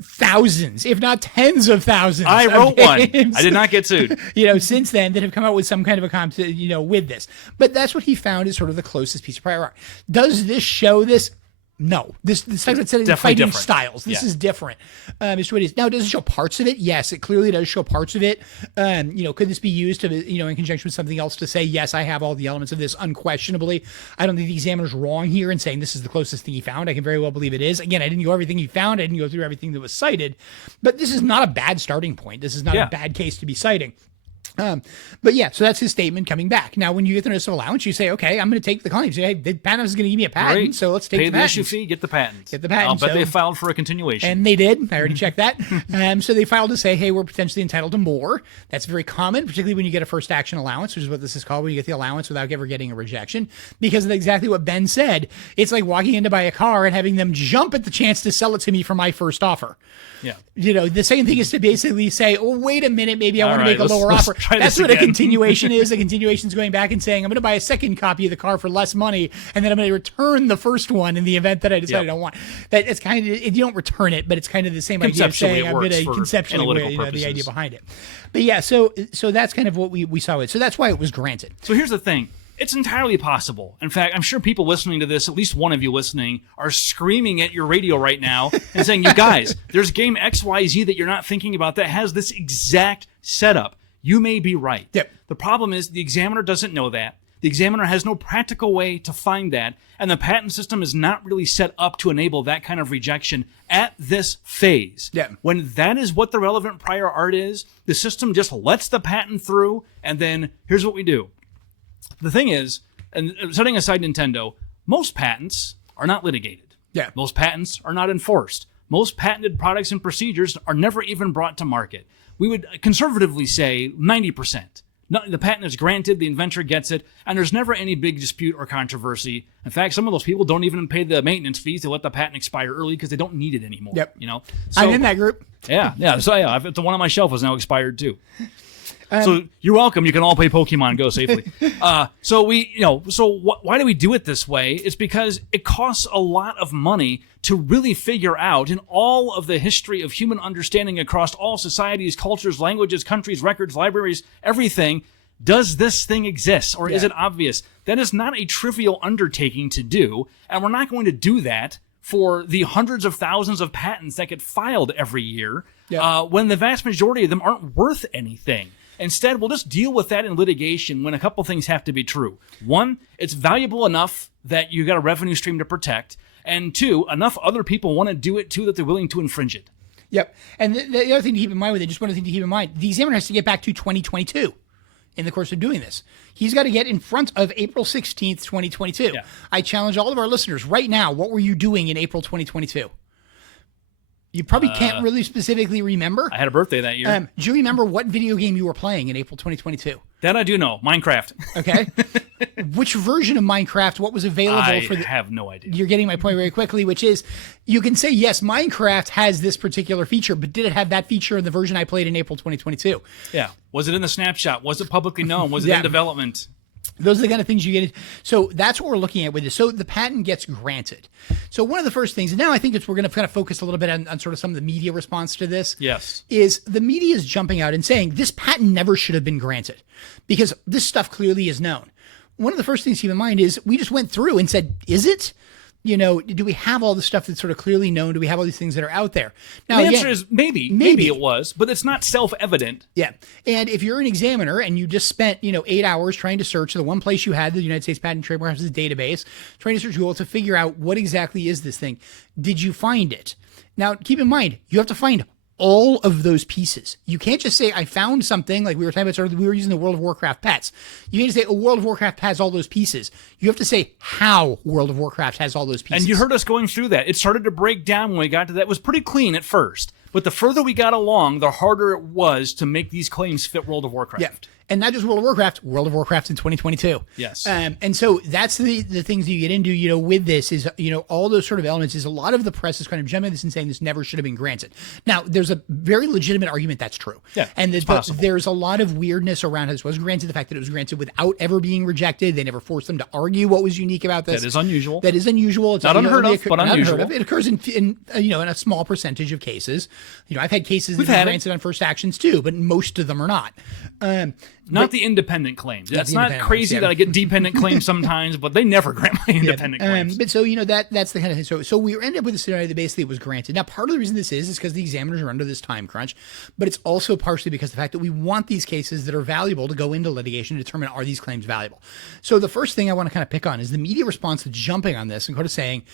thousands, if not tens of thousands. I wrote one. Games, I did not get sued. Since then that have come out with some kind of a with this. But that's what he found is sort of the closest piece of prior art. Does this show this? No, this fighting different styles. This is different. It's what it is. Now, does it show parts of it? Yes, it clearly does show parts of it. Could this be used to, in conjunction with something else to say, yes, I have all the elements of this unquestionably? I don't think the examiner's wrong here in saying this is the closest thing he found. I can very well believe it is. Again, I didn't go everything he found. I didn't go through everything that was cited, but this is not a bad starting point. This is not a bad case to be citing. But yeah, so that's his statement coming back. Now, when you get the notice of allowance, you say, okay, I'm going to take the claim. Say, hey, the patent office is going to give me a patent, Great. so let's take the patent. Pay the issue fee, get the patent. Get the patent. I'll bet they filed for a continuation. And they did. I already checked that. So they filed to say, hey, we're potentially entitled to more. That's very common, particularly when you get a first action allowance, which is what this is called, when you get the allowance without ever getting a rejection. Because of exactly what Ben said, it's like walking in to buy a car and having them jump at the chance to sell it to me for my first offer. Yeah. The same thing is to basically say, oh, wait a minute, maybe I want to make a lower offer. That's what a continuation is. A continuation is going back and saying, I'm going to buy a second copy of the car for less money, and then I'm going to return the first one in the event that I decide I don't want. That it's kind of, you don't return it, but it's kind of the same idea of saying I'm going to conceptually the idea behind it. But yeah, so that's kind of what we saw it. So that's why it was granted. So here's the thing. It's entirely possible. In fact, I'm sure people listening to this, at least one of you listening, are screaming at your radio right now and saying, you guys, there's game XYZ that you're not thinking about that has this exact setup. You may be right. Yep. The problem is the examiner doesn't know that. The examiner has no practical way to find that, and the patent system is not really set up to enable that kind of rejection at this phase. Yeah. When that is what the relevant prior art is, the system just lets the patent through, and then here's what we do. The thing is, and setting aside Nintendo, most patents are not litigated. Yeah. Most patents are not enforced. Most patented products and procedures are never even brought to market. We would conservatively say 90%. The patent is granted, the inventor gets it, and there's never any big dispute or controversy. In fact, some of those people don't even pay the maintenance fees to let the patent expire early because they don't need it anymore. Yep. So, I'm in that group. Yeah. So the one on my shelf is now expired too. So you're welcome. You can all play Pokemon Go safely. Why do we do it this way? It's because it costs a lot of money to really figure out in all of the history of human understanding across all societies, cultures, languages, countries, records, libraries, everything. Does this thing exist or is it obvious? That is not a trivial undertaking to do. And we're not going to do that for the hundreds of thousands of patents that get filed every year when the vast majority of them aren't worth anything. Instead, we'll just deal with that in litigation when a couple things have to be true. One, it's valuable enough that you got a revenue stream to protect. And two, enough other people want to do it too that they're willing to infringe it. Yep. And the other thing to keep in mind with it, just one other thing to keep in mind, the examiner has to get back to 2022 in the course of doing this. He's got to get in front of April 16th, 2022. Yeah. I challenge all of our listeners right now, what were you doing in April 2022? You probably can't really specifically remember. I had a birthday that year. Do you remember what video game you were playing in April 2022? That I do know. Minecraft. Okay. Which version of Minecraft? What was available I have no idea. You're getting my point very quickly, which is you can say, yes, Minecraft has this particular feature, but did it have that feature in the version I played in April 2022? Yeah. Was it in the snapshot? Was it publicly known? Was it in development? Those are the kind of things you get. So that's what we're looking at with this. So the patent gets granted. So one of the first things, and now I think we're going to kind of focus a little bit on sort of some of the media response to this. Yes. Is the media is jumping out and saying this patent never should have been granted because this stuff clearly is known. One of the first things to keep in mind is we just went through and said, is it? Do we have all the stuff that's sort of clearly known? Do we have all these things that are out there? Now, the answer is maybe. Maybe it was, but it's not self-evident. Yeah. And if you're an examiner and you just spent, 8 hours trying to search the one place you had, the United States Patent and Trademark Office's database, trying to search Google to figure out what exactly is this thing, did you find it? Now, keep in mind, you have to find all of those pieces. You can't just say, I found something, like we were talking about, we were using the World of Warcraft pets. You can't just say, World of Warcraft has all those pieces. You have to say how World of Warcraft has all those pieces. And you heard us going through that. It started to break down when we got to that. It was pretty clean at first. But the further we got along, the harder it was to make these claims fit World of Warcraft. Yeah. And not just World of Warcraft in 2022. Yes. And so that's the things that you get into, with this is, all those sort of elements is a lot of the press is kind of jumping this and saying this never should have been granted. Now, there's a very legitimate argument that's true. Yeah, and it's possible. There's a lot of weirdness around how this was granted, the fact that it was granted without ever being rejected. They never forced them to argue what was unique about this. That is unusual. It's not unheard of, but unusual. It occurs in a small percentage of cases. I've had cases that had are granted on first actions too, but most of them are not. Not the independent claims. That's not independent crazy ones, that I get dependent claims sometimes, but they never grant my independent claims. But so, that's the kind of thing. So we ended up with a scenario that basically was granted. Now, part of the reason this is because the examiners are under this time crunch, but it's also partially because of the fact that we want these cases that are valuable to go into litigation to determine are these claims valuable. So the first thing I want to kind of pick on is the media response that's jumping on this and kind of saying,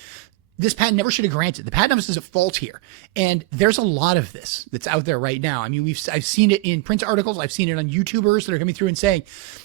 this patent never should have granted. The patent office is at fault here. And there's a lot of this that's out there right now. I mean, I've seen it in print articles. I've seen it on YouTubers that are coming through and saying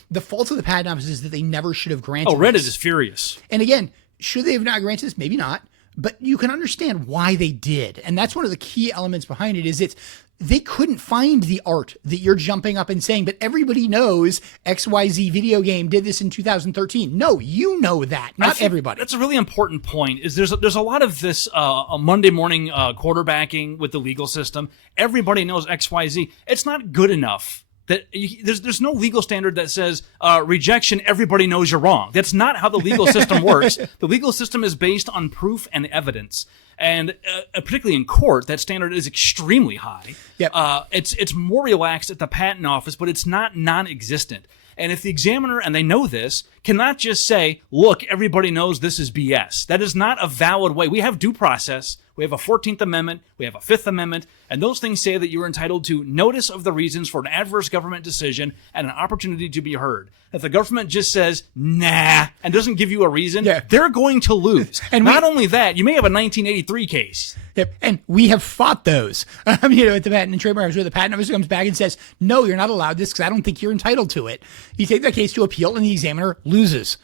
the fault of the patent office is that they never should have granted Reddit this. is furious. And again, should they have not granted this? Maybe not. But you can understand why they did. And that's one of the key elements behind it is they couldn't find the art that you're jumping up and saying, but everybody knows XYZ video game did this in 2013. No, you know that, not everybody. That's a really important point. Is there's a lot of this Monday morning quarterbacking with the legal system. Everybody knows XYZ. It's not good enough. There's no legal standard that says rejection, everybody knows you're wrong. That's not how the legal system works. The legal system is based on proof and evidence. And particularly in court, that standard is extremely high. Yep. It's more relaxed at the patent office, but it's not non-existent. And if the examiner, and they know this, cannot just say, look, everybody knows this is BS. That is not a valid way. We have due process. We have a 14th Amendment. We have a 5th Amendment. And those things say that you're entitled to notice of the reasons for an adverse government decision and an opportunity to be heard. If the government just says, nah, and doesn't give you a reason, they're going to lose. And not only that, you may have a 1983 case. Yep. And we have fought those, at the Patent and Trademark Office, where the patent officer comes back and says, no, you're not allowed this because I don't think you're entitled to it. You take that case to appeal and the examiner loses,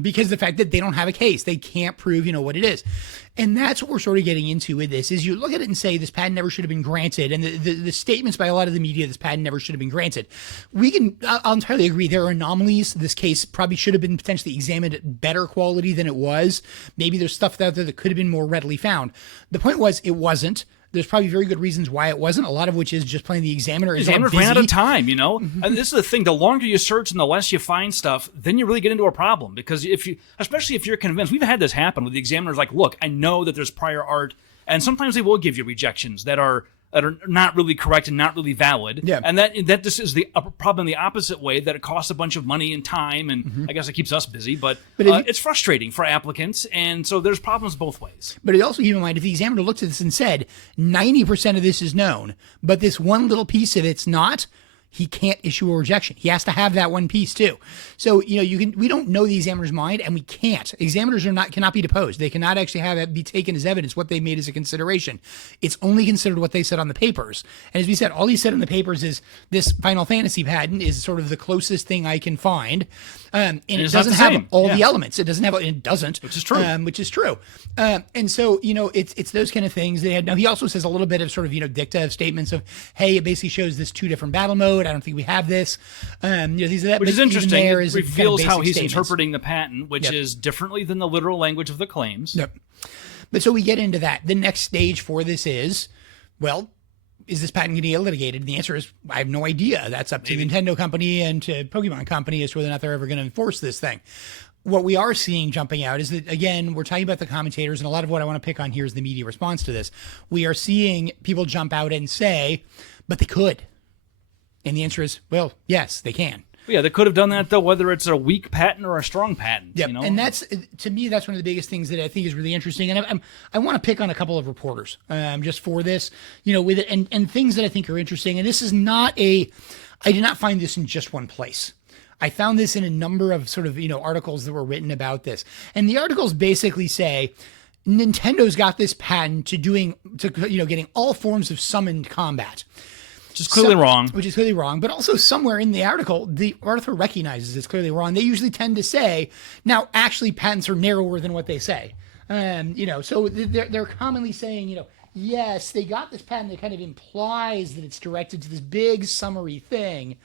because of the fact that they don't have a case. They can't prove, what it is. And that's what we're sort of getting into with this, is you look at it and say this patent never should have been granted. And the statements by a lot of the media, this patent never should have been granted. I'll entirely agree. There are anomalies. This case probably should have been potentially examined at better quality than it was. Maybe there's stuff out there that could have been more readily found. The point was, it wasn't. There's probably very good reasons why it wasn't, a lot of which is just plain the examiner is busy. Ran out of time, And this is the thing. The longer you search and the less you find stuff, then you really get into a problem. Because especially if you're convinced, we've had this happen with the examiners like, look, I know that there's prior art, and sometimes they will give you rejections that are not really correct and not really valid. Yeah. And that this is the problem the opposite way, that it costs a bunch of money and time, and I guess it keeps us busy, but it's frustrating for applicants, and so there's problems both ways. But it also keep in mind, if the examiner looked at this and said 90% of this is known, but this one little piece of it's not, he can't issue a rejection. He has to have that one piece too. So, we don't know the examiner's mind, and we can't. Examiners cannot be deposed. They cannot actually have it be taken as evidence what they made as a consideration. It's only considered what they said on the papers. And as we said, all he said in the papers is this Final Fantasy patent is sort of the closest thing I can find. And it doesn't have all the elements. It doesn't have, it doesn't. Which is true. And so, it's those kind of things they had. Now, he also says a little bit of sort of, dicta of statements of, hey, it basically shows this 2 different battle mode. I don't think we have this. These are that. Which is interesting. It reveals kind of how he's statements. interpreting the patent, which is differently than the literal language of the claims. Yep. But so we get into that. The next stage for this is, well, is this patent going to get litigated? And the answer is, I have no idea. That's up to the Nintendo company and to Pokemon company as to whether or not they're ever going to enforce this thing. What we are seeing jumping out is that, again, we're talking about the commentators, and a lot of what I want to pick on here is the media response to this. We are seeing people jump out and say, but they could. And the answer is, well, yes, they can. Yeah, they could have done that, though, whether it's a weak patent or a strong patent. Yeah, and that's, to me, that's one of the biggest things that I think is really interesting. And I want to pick on a couple of reporters just for this, with it, and things that I think are interesting. And this is not I did not find this in just one place. I found this in a number of sort of, articles that were written about this. And the articles basically say, Nintendo's got this patent to getting all forms of summoned combat. Which is clearly wrong. Which is clearly wrong. But also somewhere in the article, the author recognizes it's clearly wrong. They usually tend to say, now, actually, patents are narrower than what they say. So they're commonly saying, yes, they got this patent that kind of implies that it's directed to this big summary thing.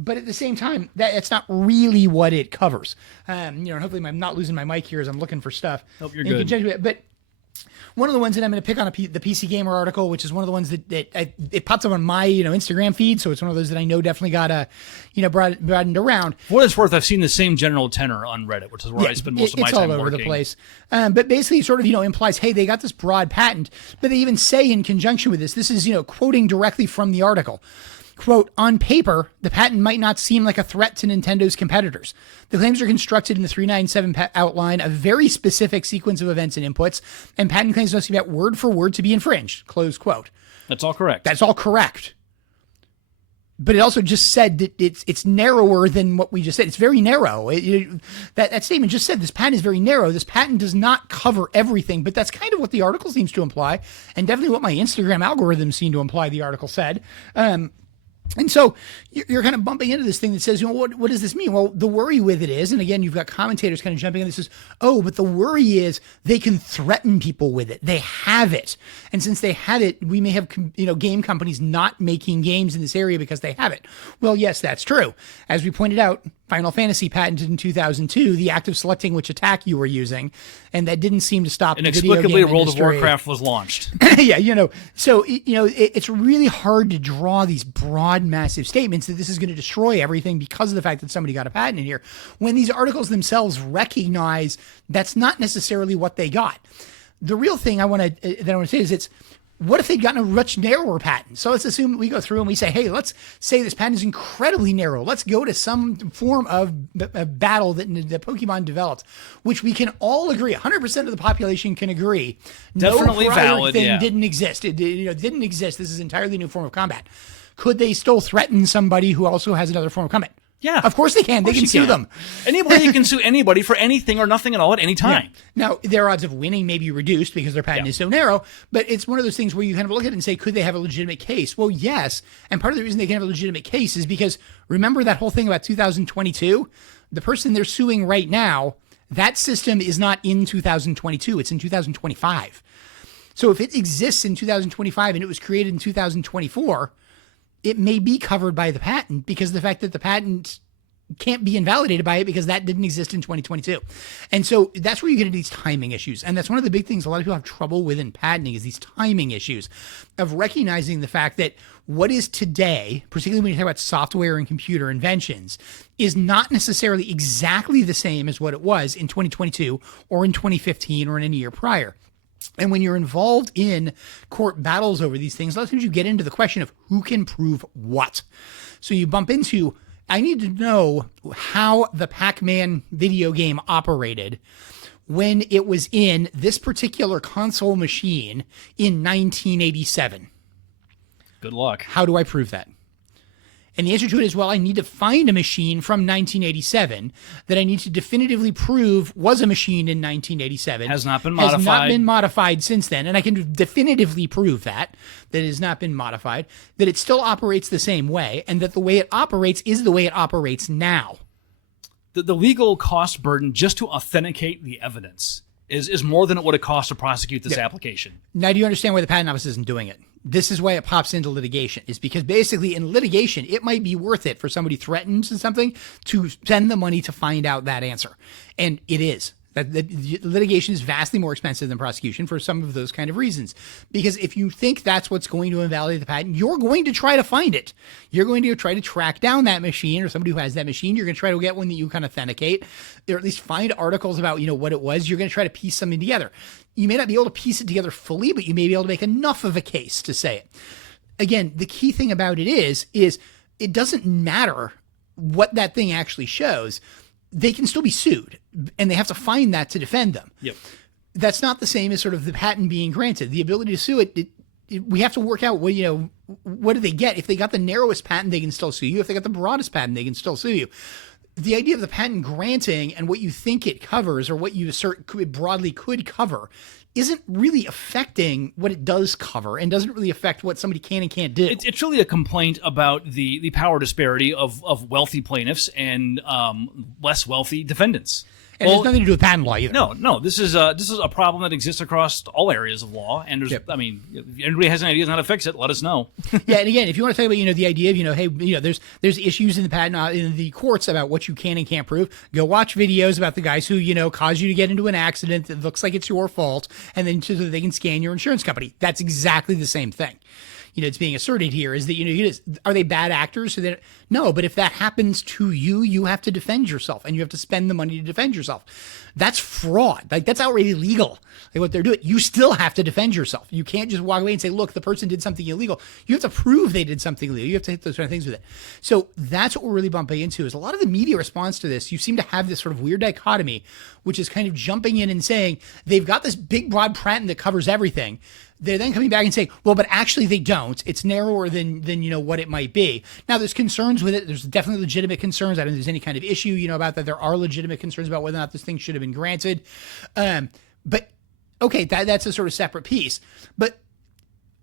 But at the same time, that's not really what it covers. And hopefully I'm not losing my mic here as I'm looking for stuff. Hope you're good. But one of the ones that I'm going to pick on the PC Gamer article, which is one of the ones that it pops up on my Instagram feed, so it's one of those that I know definitely got broadened around. For what it's worth, I've seen the same general tenor on Reddit, which is where I spend most of my time working. It's all over the place. But basically, sort of implies, hey, they got this broad patent, but they even say in conjunction with this is quoting directly from the article. Quote, on paper, the patent might not seem like a threat to Nintendo's competitors. The claims are constructed in the 397 outline a very specific sequence of events and inputs, and patent claims must be met word for word to be infringed. Close quote. That's all correct. That's all correct. But it also just said that it's narrower than what we just said. It's very narrow. That statement just said this patent is very narrow. This patent does not cover everything, but that's kind of what the article seems to imply, and definitely what my Instagram algorithms seem to imply the article said. And so you're kind of bumping into this thing that says, what does this mean? Well, the worry with it is, and again, you've got commentators kind of jumping in. This is, but the worry is they can threaten people with it. They have it. And since they have it, we may have, game companies not making games in this area because they have it. Well, yes, that's true. As we pointed out, Final Fantasy patented in 2002 the act of selecting which attack you were using, and that didn't seem to stop the video game industry. World of Warcraft was launched. Yeah, so it's really hard to draw these broad, massive statements that this is going to destroy everything because of the fact that somebody got a patent in here, when these articles themselves recognize that's not necessarily what they got. The real thing I want to say is what if they'd gotten a much narrower patent? So let's assume we go through and we say, hey, let's say this patent is incredibly narrow. Let's go to some form of a battle that Pokemon developed, which we can all agree, 100% of the population can agree. Definitely no prior valid, thing didn't exist. It didn't exist. This is an entirely new form of combat. Could they still threaten somebody who also has another form of combat? Yeah. Of course they can. They can sue them. Anybody can sue anybody for anything or nothing at all at any time. Yeah. Now, their odds of winning may be reduced because their patent is so narrow, but it's one of those things where you kind of look at it and say, could they have a legitimate case? Well, yes. And part of the reason they can have a legitimate case is because remember that whole thing about 2022? The person they're suing right now, that system is not in 2022. It's in 2025. So if it exists in 2025 and it was created in 2024, it may be covered by the patent because of the fact that the patent can't be invalidated by it because that didn't exist in 2022. And so that's where you get into these timing issues. And that's one of the big things a lot of people have trouble with in patenting is these timing issues of recognizing the fact that what is today, particularly when you talk about software and computer inventions, is not necessarily exactly the same as what it was in 2022 or in 2015 or in any year prior. And when you're involved in court battles over these things, a lot of times you get into the question of who can prove what. So you bump into, I need to know how the Pac-Man video game operated when it was in this particular console machine in 1987. Good luck. How do I prove that? And the answer to it is, well, I need to find a machine from 1987 that I need to definitively prove was a machine in 1987. Has not been modified. Has not been modified since then. And I can definitively prove that it has not been modified, that it still operates the same way, and that the way it operates is the way it operates now. The legal cost burden just to authenticate the evidence is more than it would have cost to prosecute this application. Now, do you understand why the Patent Office isn't doing it? This is why it pops into litigation, is because basically in litigation, it might be worth it for somebody threatens something to spend the money to find out that answer. And it is. The litigation is vastly more expensive than prosecution for some of those kind of reasons. Because if you think that's what's going to invalidate the patent, you're going to try to find it. You're going to try to track down that machine or somebody who has that machine. You're going to try to get one that you can authenticate, or at least find articles about, what it was. You're going to try to piece something together. You may not be able to piece it together fully, but you may be able to make enough of a case to say it. Again, the key thing about it is it doesn't matter what that thing actually shows. They can still be sued, and they have to find that to defend them. Yep. That's not the same as sort of the patent being granted. The ability to sue we have to work out what do they get? If they got the narrowest patent, they can still sue you. If they got the broadest patent, they can still sue you. The idea of the patent granting and what you think it covers or what you assert broadly could cover isn't really affecting what it does cover and doesn't really affect what somebody can and can't do. It's really a complaint about the power disparity of wealthy plaintiffs and less wealthy defendants. And it has nothing to do with patent law either. No. This is a problem that exists across all areas of law. And there's, I mean, if anybody has any ideas on how to fix it, let us know. Yeah, and again, if you want to talk about, the idea of, hey, there's issues in the patent in the courts about what you can and can't prove. Go watch videos about the guys who, cause you to get into an accident that looks like it's your fault, and then so that they can scan your insurance company. That's exactly the same thing. It's being asserted here is that, are they bad actors? So that, no, but if that happens to you, you have to defend yourself and you have to spend the money to defend yourself. That's fraud. Like, that's outright illegal. Like, what they're doing, you still have to defend yourself. You can't just walk away and say, look, the person did something illegal. You have to prove they did something illegal. You have to hit those kind of things with it. So that's what we're really bumping into is a lot of the media response to this. You seem to have this sort of weird dichotomy, which is kind of jumping in and saying they've got this big, broad patent that covers everything. They're then coming back and saying, well, but actually they don't. It's narrower than what it might be. Now, there's concerns with it. There's definitely legitimate concerns. I don't think there's any kind of issue, about that. There are legitimate concerns about whether or not this thing should have been granted. But okay, that's a sort of separate piece. But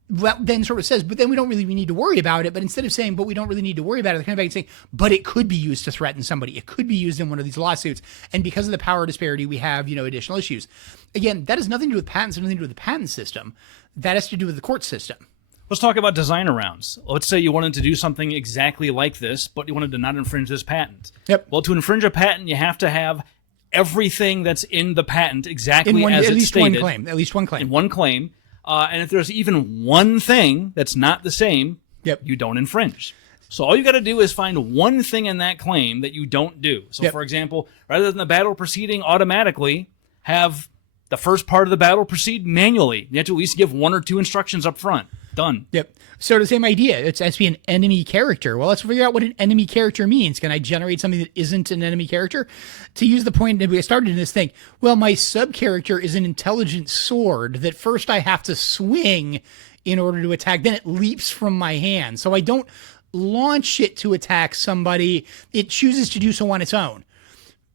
then sort of says, but then we don't really need to worry about it. But instead of saying, but we don't really need to worry about it, they're coming back and saying, but it could be used to threaten somebody. It could be used in one of these lawsuits. And because of the power disparity, we have, additional issues. Again, that has nothing to do with patents, nothing to do with the patent system. That has to do with the court system. Let's talk about design arounds. Let's say you wanted to do something exactly like this, but you wanted to not infringe this patent. Yep. Well, to infringe a patent, you have to have everything that's in the patent exactly as it's stated. At least one claim. In one claim. And if there's even one thing that's not the same, you don't infringe. So all you got to do is find one thing in that claim that you don't do. So, for example, rather than the battle proceeding automatically, have the first part of the battle proceed manually. You have to at least give one or two instructions up front. Done. Yep. So the same idea. It has to be an enemy character. Well, let's figure out what an enemy character means. Can I generate something that isn't an enemy character? To use the point that we started in this thing, well, my sub-character is an intelligent sword that first I have to swing in order to attack. Then it leaps from my hand. So I don't launch it to attack somebody. It chooses to do so on its own.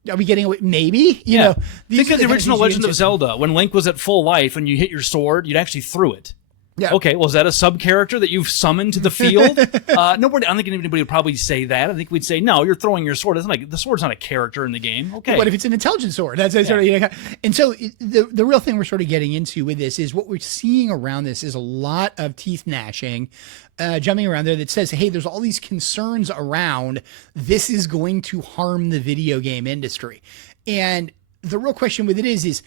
Are we getting away? Maybe. Think of the original Legend of Zelda. When Link was at full life and you hit your sword, you'd actually threw it. Yeah. Okay, well, is that a sub-character that you've summoned to the field? Nobody. I don't think anybody would probably say that. I think we'd say, no, you're throwing your sword. The sword's not a character in the game. Okay. What if it's an intelligent sword? That's sort of, and so the real thing we're sort of getting into with this is what we're seeing around this is a lot of teeth gnashing, jumping around there that says, hey, there's all these concerns around this is going to harm the video game industry. And the real question with it is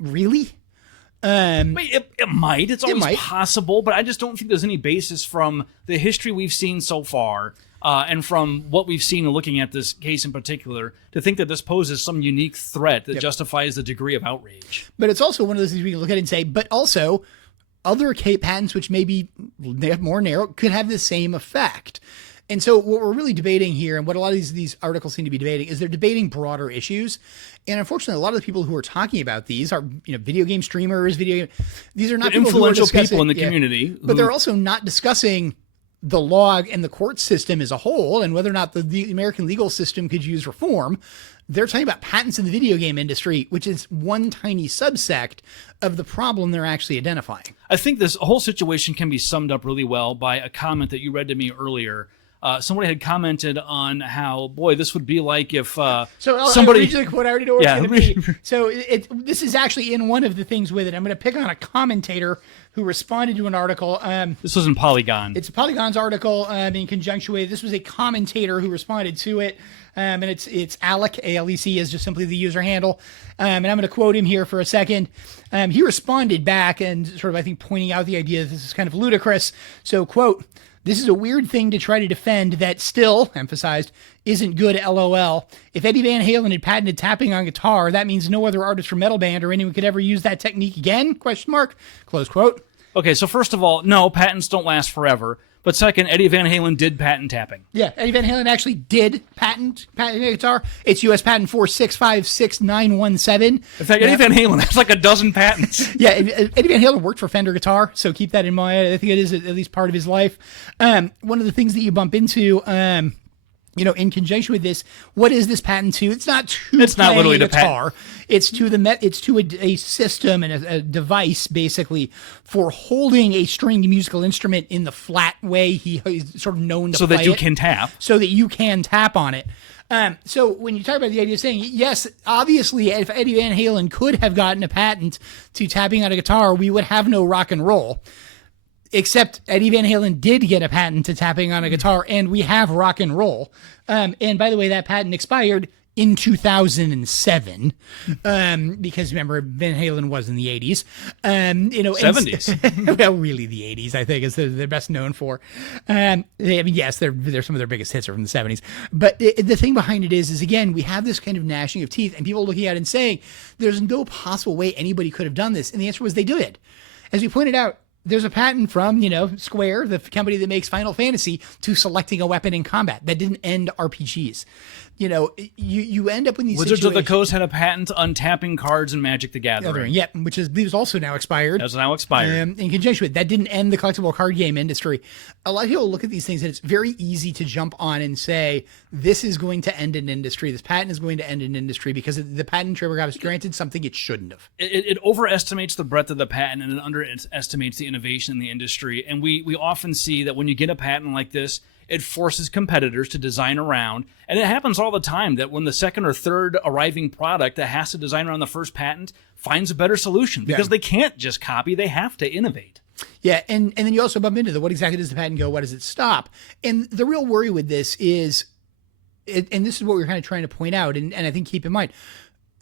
really? It might. It's always possible, but I just don't think there's any basis from the history we've seen so far and from what we've seen looking at this case in particular to think that this poses some unique threat that justifies the degree of outrage. But it's also one of those things we can look at and say, but also other patents, which may be more narrow, could have the same effect. And so what we're really debating here, and what a lot of these articles seem to be debating, is they're debating broader issues. And unfortunately, a lot of the people who are talking about these are, video game streamers, these are not people influential people in the community. But they're also not discussing the law and the court system as a whole and whether or not the American legal system could use reform. They're talking about patents in the video game industry, which is one tiny subsect of the problem they're actually identifying. I think this whole situation can be summed up really well by a comment that you read to me earlier. Somebody had commented on how, boy, this would be like if somebody... I'll read you the quote. I already know what it's going to be. So this is actually in one of the things with it. I'm going to pick on a commentator who responded to an article. This was in Polygon. It's Polygon's article in conjunction with... This was a commentator who responded to it. And it's Alec, A-L-E-C is just simply the user handle. And I'm going to quote him here for a second. He responded back and sort of, I think, pointing out the idea that this is kind of ludicrous. So, quote... This is a weird thing to try to defend that still, emphasized, isn't good, LOL. If Eddie Van Halen had patented tapping on guitar, that means no other artist or metal band or anyone could ever use that technique again? Question mark. Close quote. Okay, so first of all, no, patents don't last forever. But second, Eddie Van Halen did patent tapping. Yeah, Eddie Van Halen actually did patent guitar. It's U.S. patent 4656917. In fact, Eddie Van Halen has like a dozen patents. Yeah, Eddie Van Halen worked for Fender Guitar, so keep that in mind. I think it is at least part of his life. One of the things that you bump into in conjunction with this, what is this patent to? It's not to It's not literally the the patent. guitar. It's to a system and a device basically for holding a stringed musical instrument in the flat way he's sort of known to So play that you it, can tap. so that you can tap on it. So when you talk about the idea of saying, yes, obviously, if Eddie Van Halen could have gotten a patent to tapping on a guitar, we would have no rock and roll. Except Eddie Van Halen did get a patent to tapping on a guitar, and we have rock and roll. And by the way, that patent expired in 2007, because remember, Van Halen was in the 80s. 70s. Well, really the 80s, I think, is they're best known for. I mean, yes, they're some of their biggest hits are from the 70s. But the thing behind it is again, we have this kind of gnashing of teeth, and people looking at it and saying, there's no possible way anybody could have done this. And the answer was they did. As we pointed out, there's a patent from, Square, the company that makes Final Fantasy, to selecting a weapon in combat. That didn't end RPGs. You end up in these Wizards of the situations. Coast had a patent on tapping cards in Magic the Gathering. Yeah, which is also now expired. That's now expired. In conjunction with that, didn't end the collectible card game industry. A lot of people look at these things and it's very easy to jump on and say, this is going to end an industry. This patent is going to end an industry because the patent trigger was granted something it shouldn't have. It overestimates the breadth of the patent and it underestimates the innovation in the industry. And we often see that when you get a patent like this, it forces competitors to design around. And it happens all the time that when the second or third arriving product that has to design around the first patent finds a better solution because they can't just copy, they have to innovate. Yeah, and then you also bump into what exactly does the patent go, what does it stop? And the real worry with this is, and this is what we're kind of trying to point out, and I think keep in mind,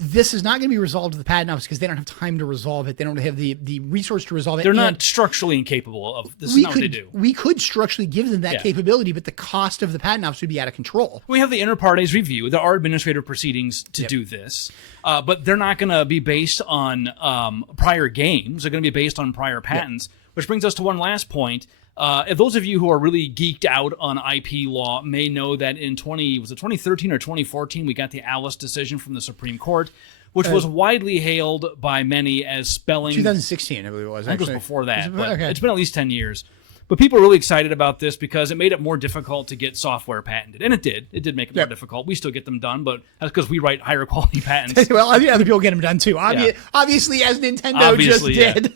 this is not going to be resolved at the patent office because they don't have time to resolve it. They don't have the resource to resolve it. They're not structurally incapable of this. Is not what they do. We could structurally give them that capability, but the cost of the patent office would be out of control. We have the inter partes review. There are administrative proceedings to do this, but they're not going to be based on prior games. They're going to be based on prior patents, which brings us to one last point. If those of you who are really geeked out on IP law may know that in 2013 or 2014, we got the Alice decision from the Supreme Court, which was widely hailed by many as spelling... 2016, I believe it was. I think it was before that, but okay. It's been at least 10 years. But people are really excited about this because it made it more difficult to get software patented. And it did. It did make it more difficult. We still get them done, but that's because we write higher quality patents. Well, other people get them done too. Obviously, as Nintendo just did.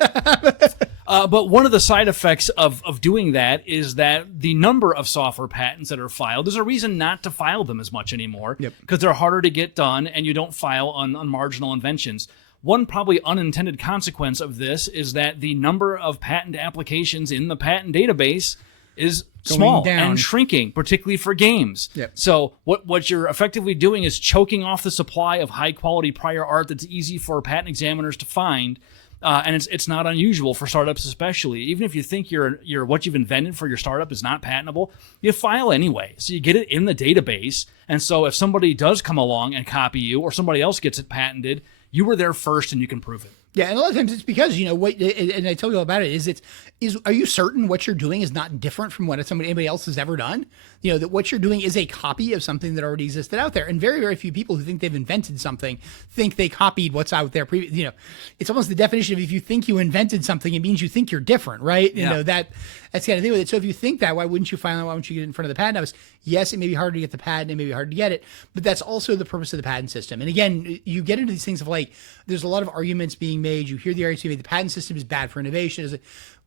But one of the side effects of doing that is that the number of software patents that are filed, there's a reason not to file them as much anymore because they're harder to get done and you don't file on marginal inventions. One probably unintended consequence of this is that the number of patent applications in the patent database is small and shrinking, particularly for games. So what you're effectively doing is choking off the supply of high-quality prior art that's easy for patent examiners to find. And it's not unusual for startups especially. Even if you think your what you've invented for your startup is not patentable, you file anyway. So you get it in the database. And so if somebody does come along and copy you or somebody else gets it patented, you were there first and you can prove it. Yeah, and a lot of times it's because, what, and I tell you all about it, are you certain what you're doing is not different from what anybody else has ever done? That what you're doing is a copy of something that already existed out there. And very, very few people who think they've invented something think they copied what's out there. It's almost the definition of if you think you invented something, it means you think you're different, right? That's the kind of thing with it. So if you think that, why wouldn't you file it? Why wouldn't you get it in front of the patent office? Yes, it may be hard to get the patent, it may be hard to get it, but that's also the purpose of the patent system. And again, you get into these things of there's a lot of arguments being made. You hear the arguments being made, the patent system is bad for innovation.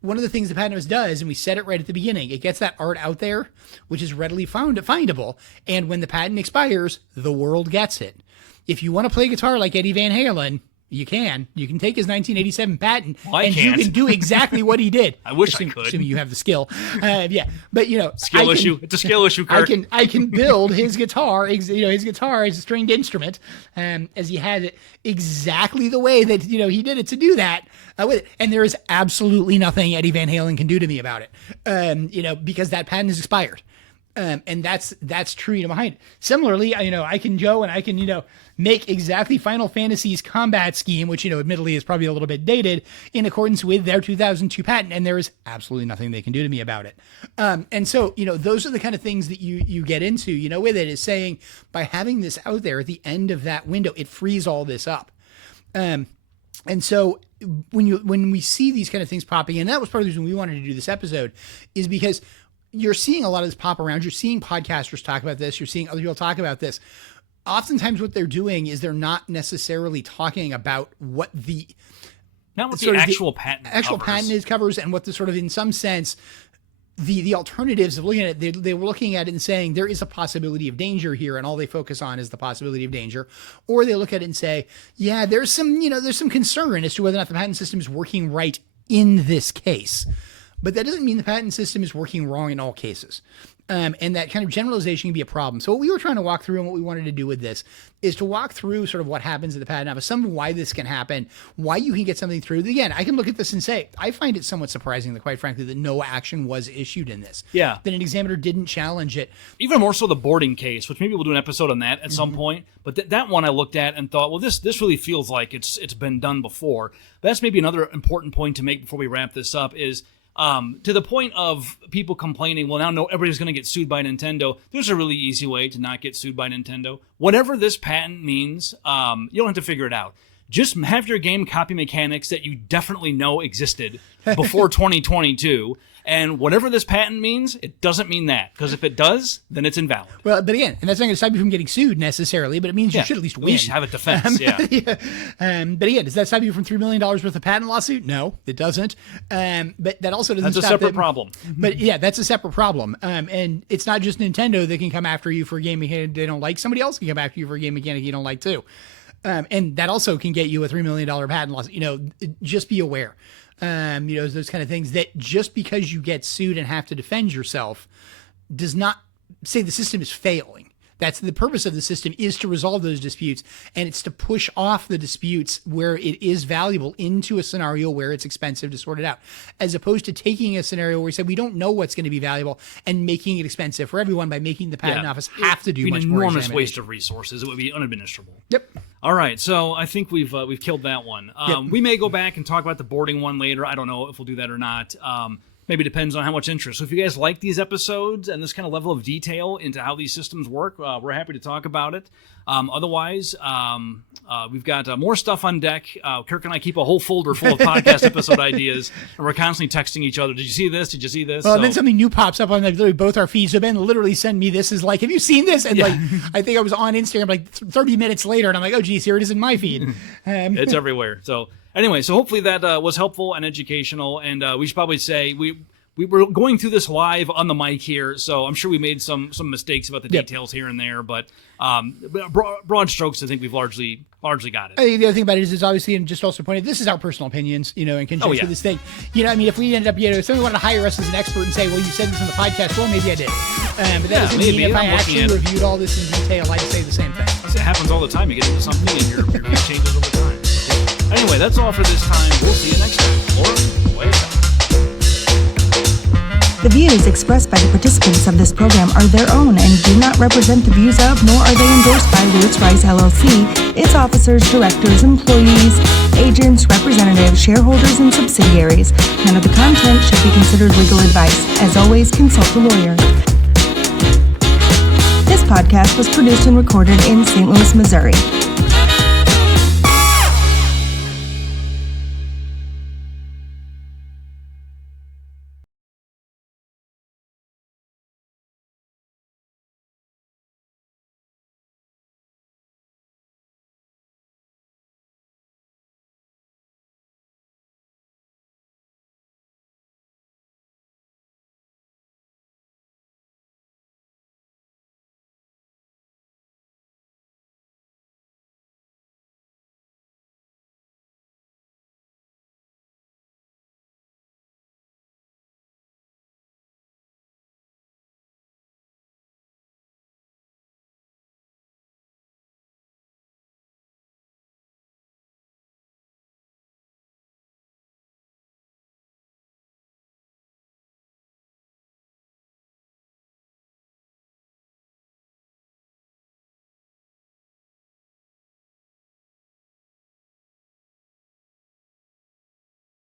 One of the things the patent office does, and we said it right at the beginning, it gets that art out there, which is readily findable. And when the patent expires, the world gets it. If you want to play guitar like Eddie Van Halen, you can. You can take his 1987 patent, you can do exactly what he did. I wish I could. Assuming you have the skill. But skill issue. It's a skill issue, Kirk. I can build his guitar. His guitar is a stringed instrument, as he had it exactly the way that he did it to do that with it. And there is absolutely nothing Eddie Van Halen can do to me about it. Because that patent is expired. And that's true behind it. Similarly, I can go and I can, make exactly Final Fantasy's combat scheme, which, admittedly is probably a little bit dated, in accordance with their 2002 patent, and there is absolutely nothing they can do to me about it. And so, those are the kind of things that you get into, with it, is saying by having this out there at the end of that window, it frees all this up. And so when we see these kind of things popping in, that was part of the reason we wanted to do this episode, is because you're seeing a lot of this pop around. You're seeing podcasters talk about this. You're seeing other people talk about this. Oftentimes what they're doing is they're not necessarily talking about what the actual patent covers and what the sort of, in some sense, the alternatives of looking at it. They were looking at it and saying there is a possibility of danger here, and all they focus on is the possibility of danger. Or they look at it and say, yeah, there's some concern as to whether or not the patent system is working right in this case. But that doesn't mean the patent system is working wrong in all cases. And that kind of generalization can be a problem. So what we were trying to walk through and what we wanted to do with this is to walk through sort of what happens at the patent office, some of why this can happen, why you can get something through. Again, I can look at this and say, I find it somewhat surprising that, quite frankly, that no action was issued in this. Yeah. That an examiner didn't challenge it. Even more so the boarding case, which maybe we'll do an episode on that at some point. But that one I looked at and thought, well, this really feels like it's been done before. But that's maybe another important point to make before we wrap this up is, to the point of people complaining, well, now everybody's going to get sued by Nintendo. There's a really easy way to not get sued by Nintendo. Whatever this patent means, you don't have to figure it out. Just have your game copy mechanics that you definitely know existed before 2022. And whatever this patent means, it doesn't mean that. Because if it does, then it's invalid. Well, but again, and that's not going to stop you from getting sued necessarily, but it means you should at least win. At least have a defense, But again, does that stop you from $3 million worth of patent lawsuit? No, it doesn't. But that also doesn't stop... That's a separate problem. But yeah, that's a separate problem. And it's not just Nintendo that can come after you for a game mechanic they don't like. Somebody else can come after you for a game mechanic you don't like too. And that also can get you a $3 million patent lawsuit. Just be aware. Those kind of things, that just because you get sued and have to defend yourself does not say the system is failing. That's the purpose of the system, is to resolve those disputes, and it's to push off the disputes where it is valuable into a scenario where it's expensive to sort it out, as opposed to taking a scenario where we said we don't know what's going to be valuable and making it expensive for everyone by making the patent office have to do much more. An enormous waste of resources. It would be unadministrable. Yep. All right, so I think we've killed that one. We may go back and talk about the boarding one later. I don't know if we'll do that or not. Maybe depends on how much interest. So if you guys like these episodes and this kind of level of detail into how these systems work, we're happy to talk about it. Otherwise, we've got more stuff on deck. Kirk and I keep a whole folder full of podcast episode ideas, and we're constantly texting each other. Did you see this? Did you see this? Well, then something new pops up on literally both our feeds. So Ben literally sent me this, is like, have you seen this? And I think I was on Instagram like 30 minutes later, and I'm like, oh, geez, here it is in my feed. It's everywhere. So anyway, so hopefully that was helpful and educational, and we should probably say we were going through this live on the mic here, so I'm sure we made some mistakes about the details here and there, but broad strokes, I think we've largely got it. I think the other thing about it is obviously, and just also pointed, this is our personal opinions, and conjunction with this thing. If we ended up, if somebody wanted to hire us as an expert and say, well, you said this on the podcast, well, maybe I did. But that doesn't mean if I actually reviewed all this in detail, I'd say the same thing. It happens all the time. You get into something and your view changes over time. Anyway, that's all for this time. We'll see you next time. Or wait. The views expressed by the participants of this program are their own and do not represent the views of, nor are they endorsed by Lewis Rice LLC, its officers, directors, employees, agents, representatives, shareholders, and subsidiaries. None of the content should be considered legal advice. As always, consult a lawyer. This podcast was produced and recorded in St. Louis, Missouri.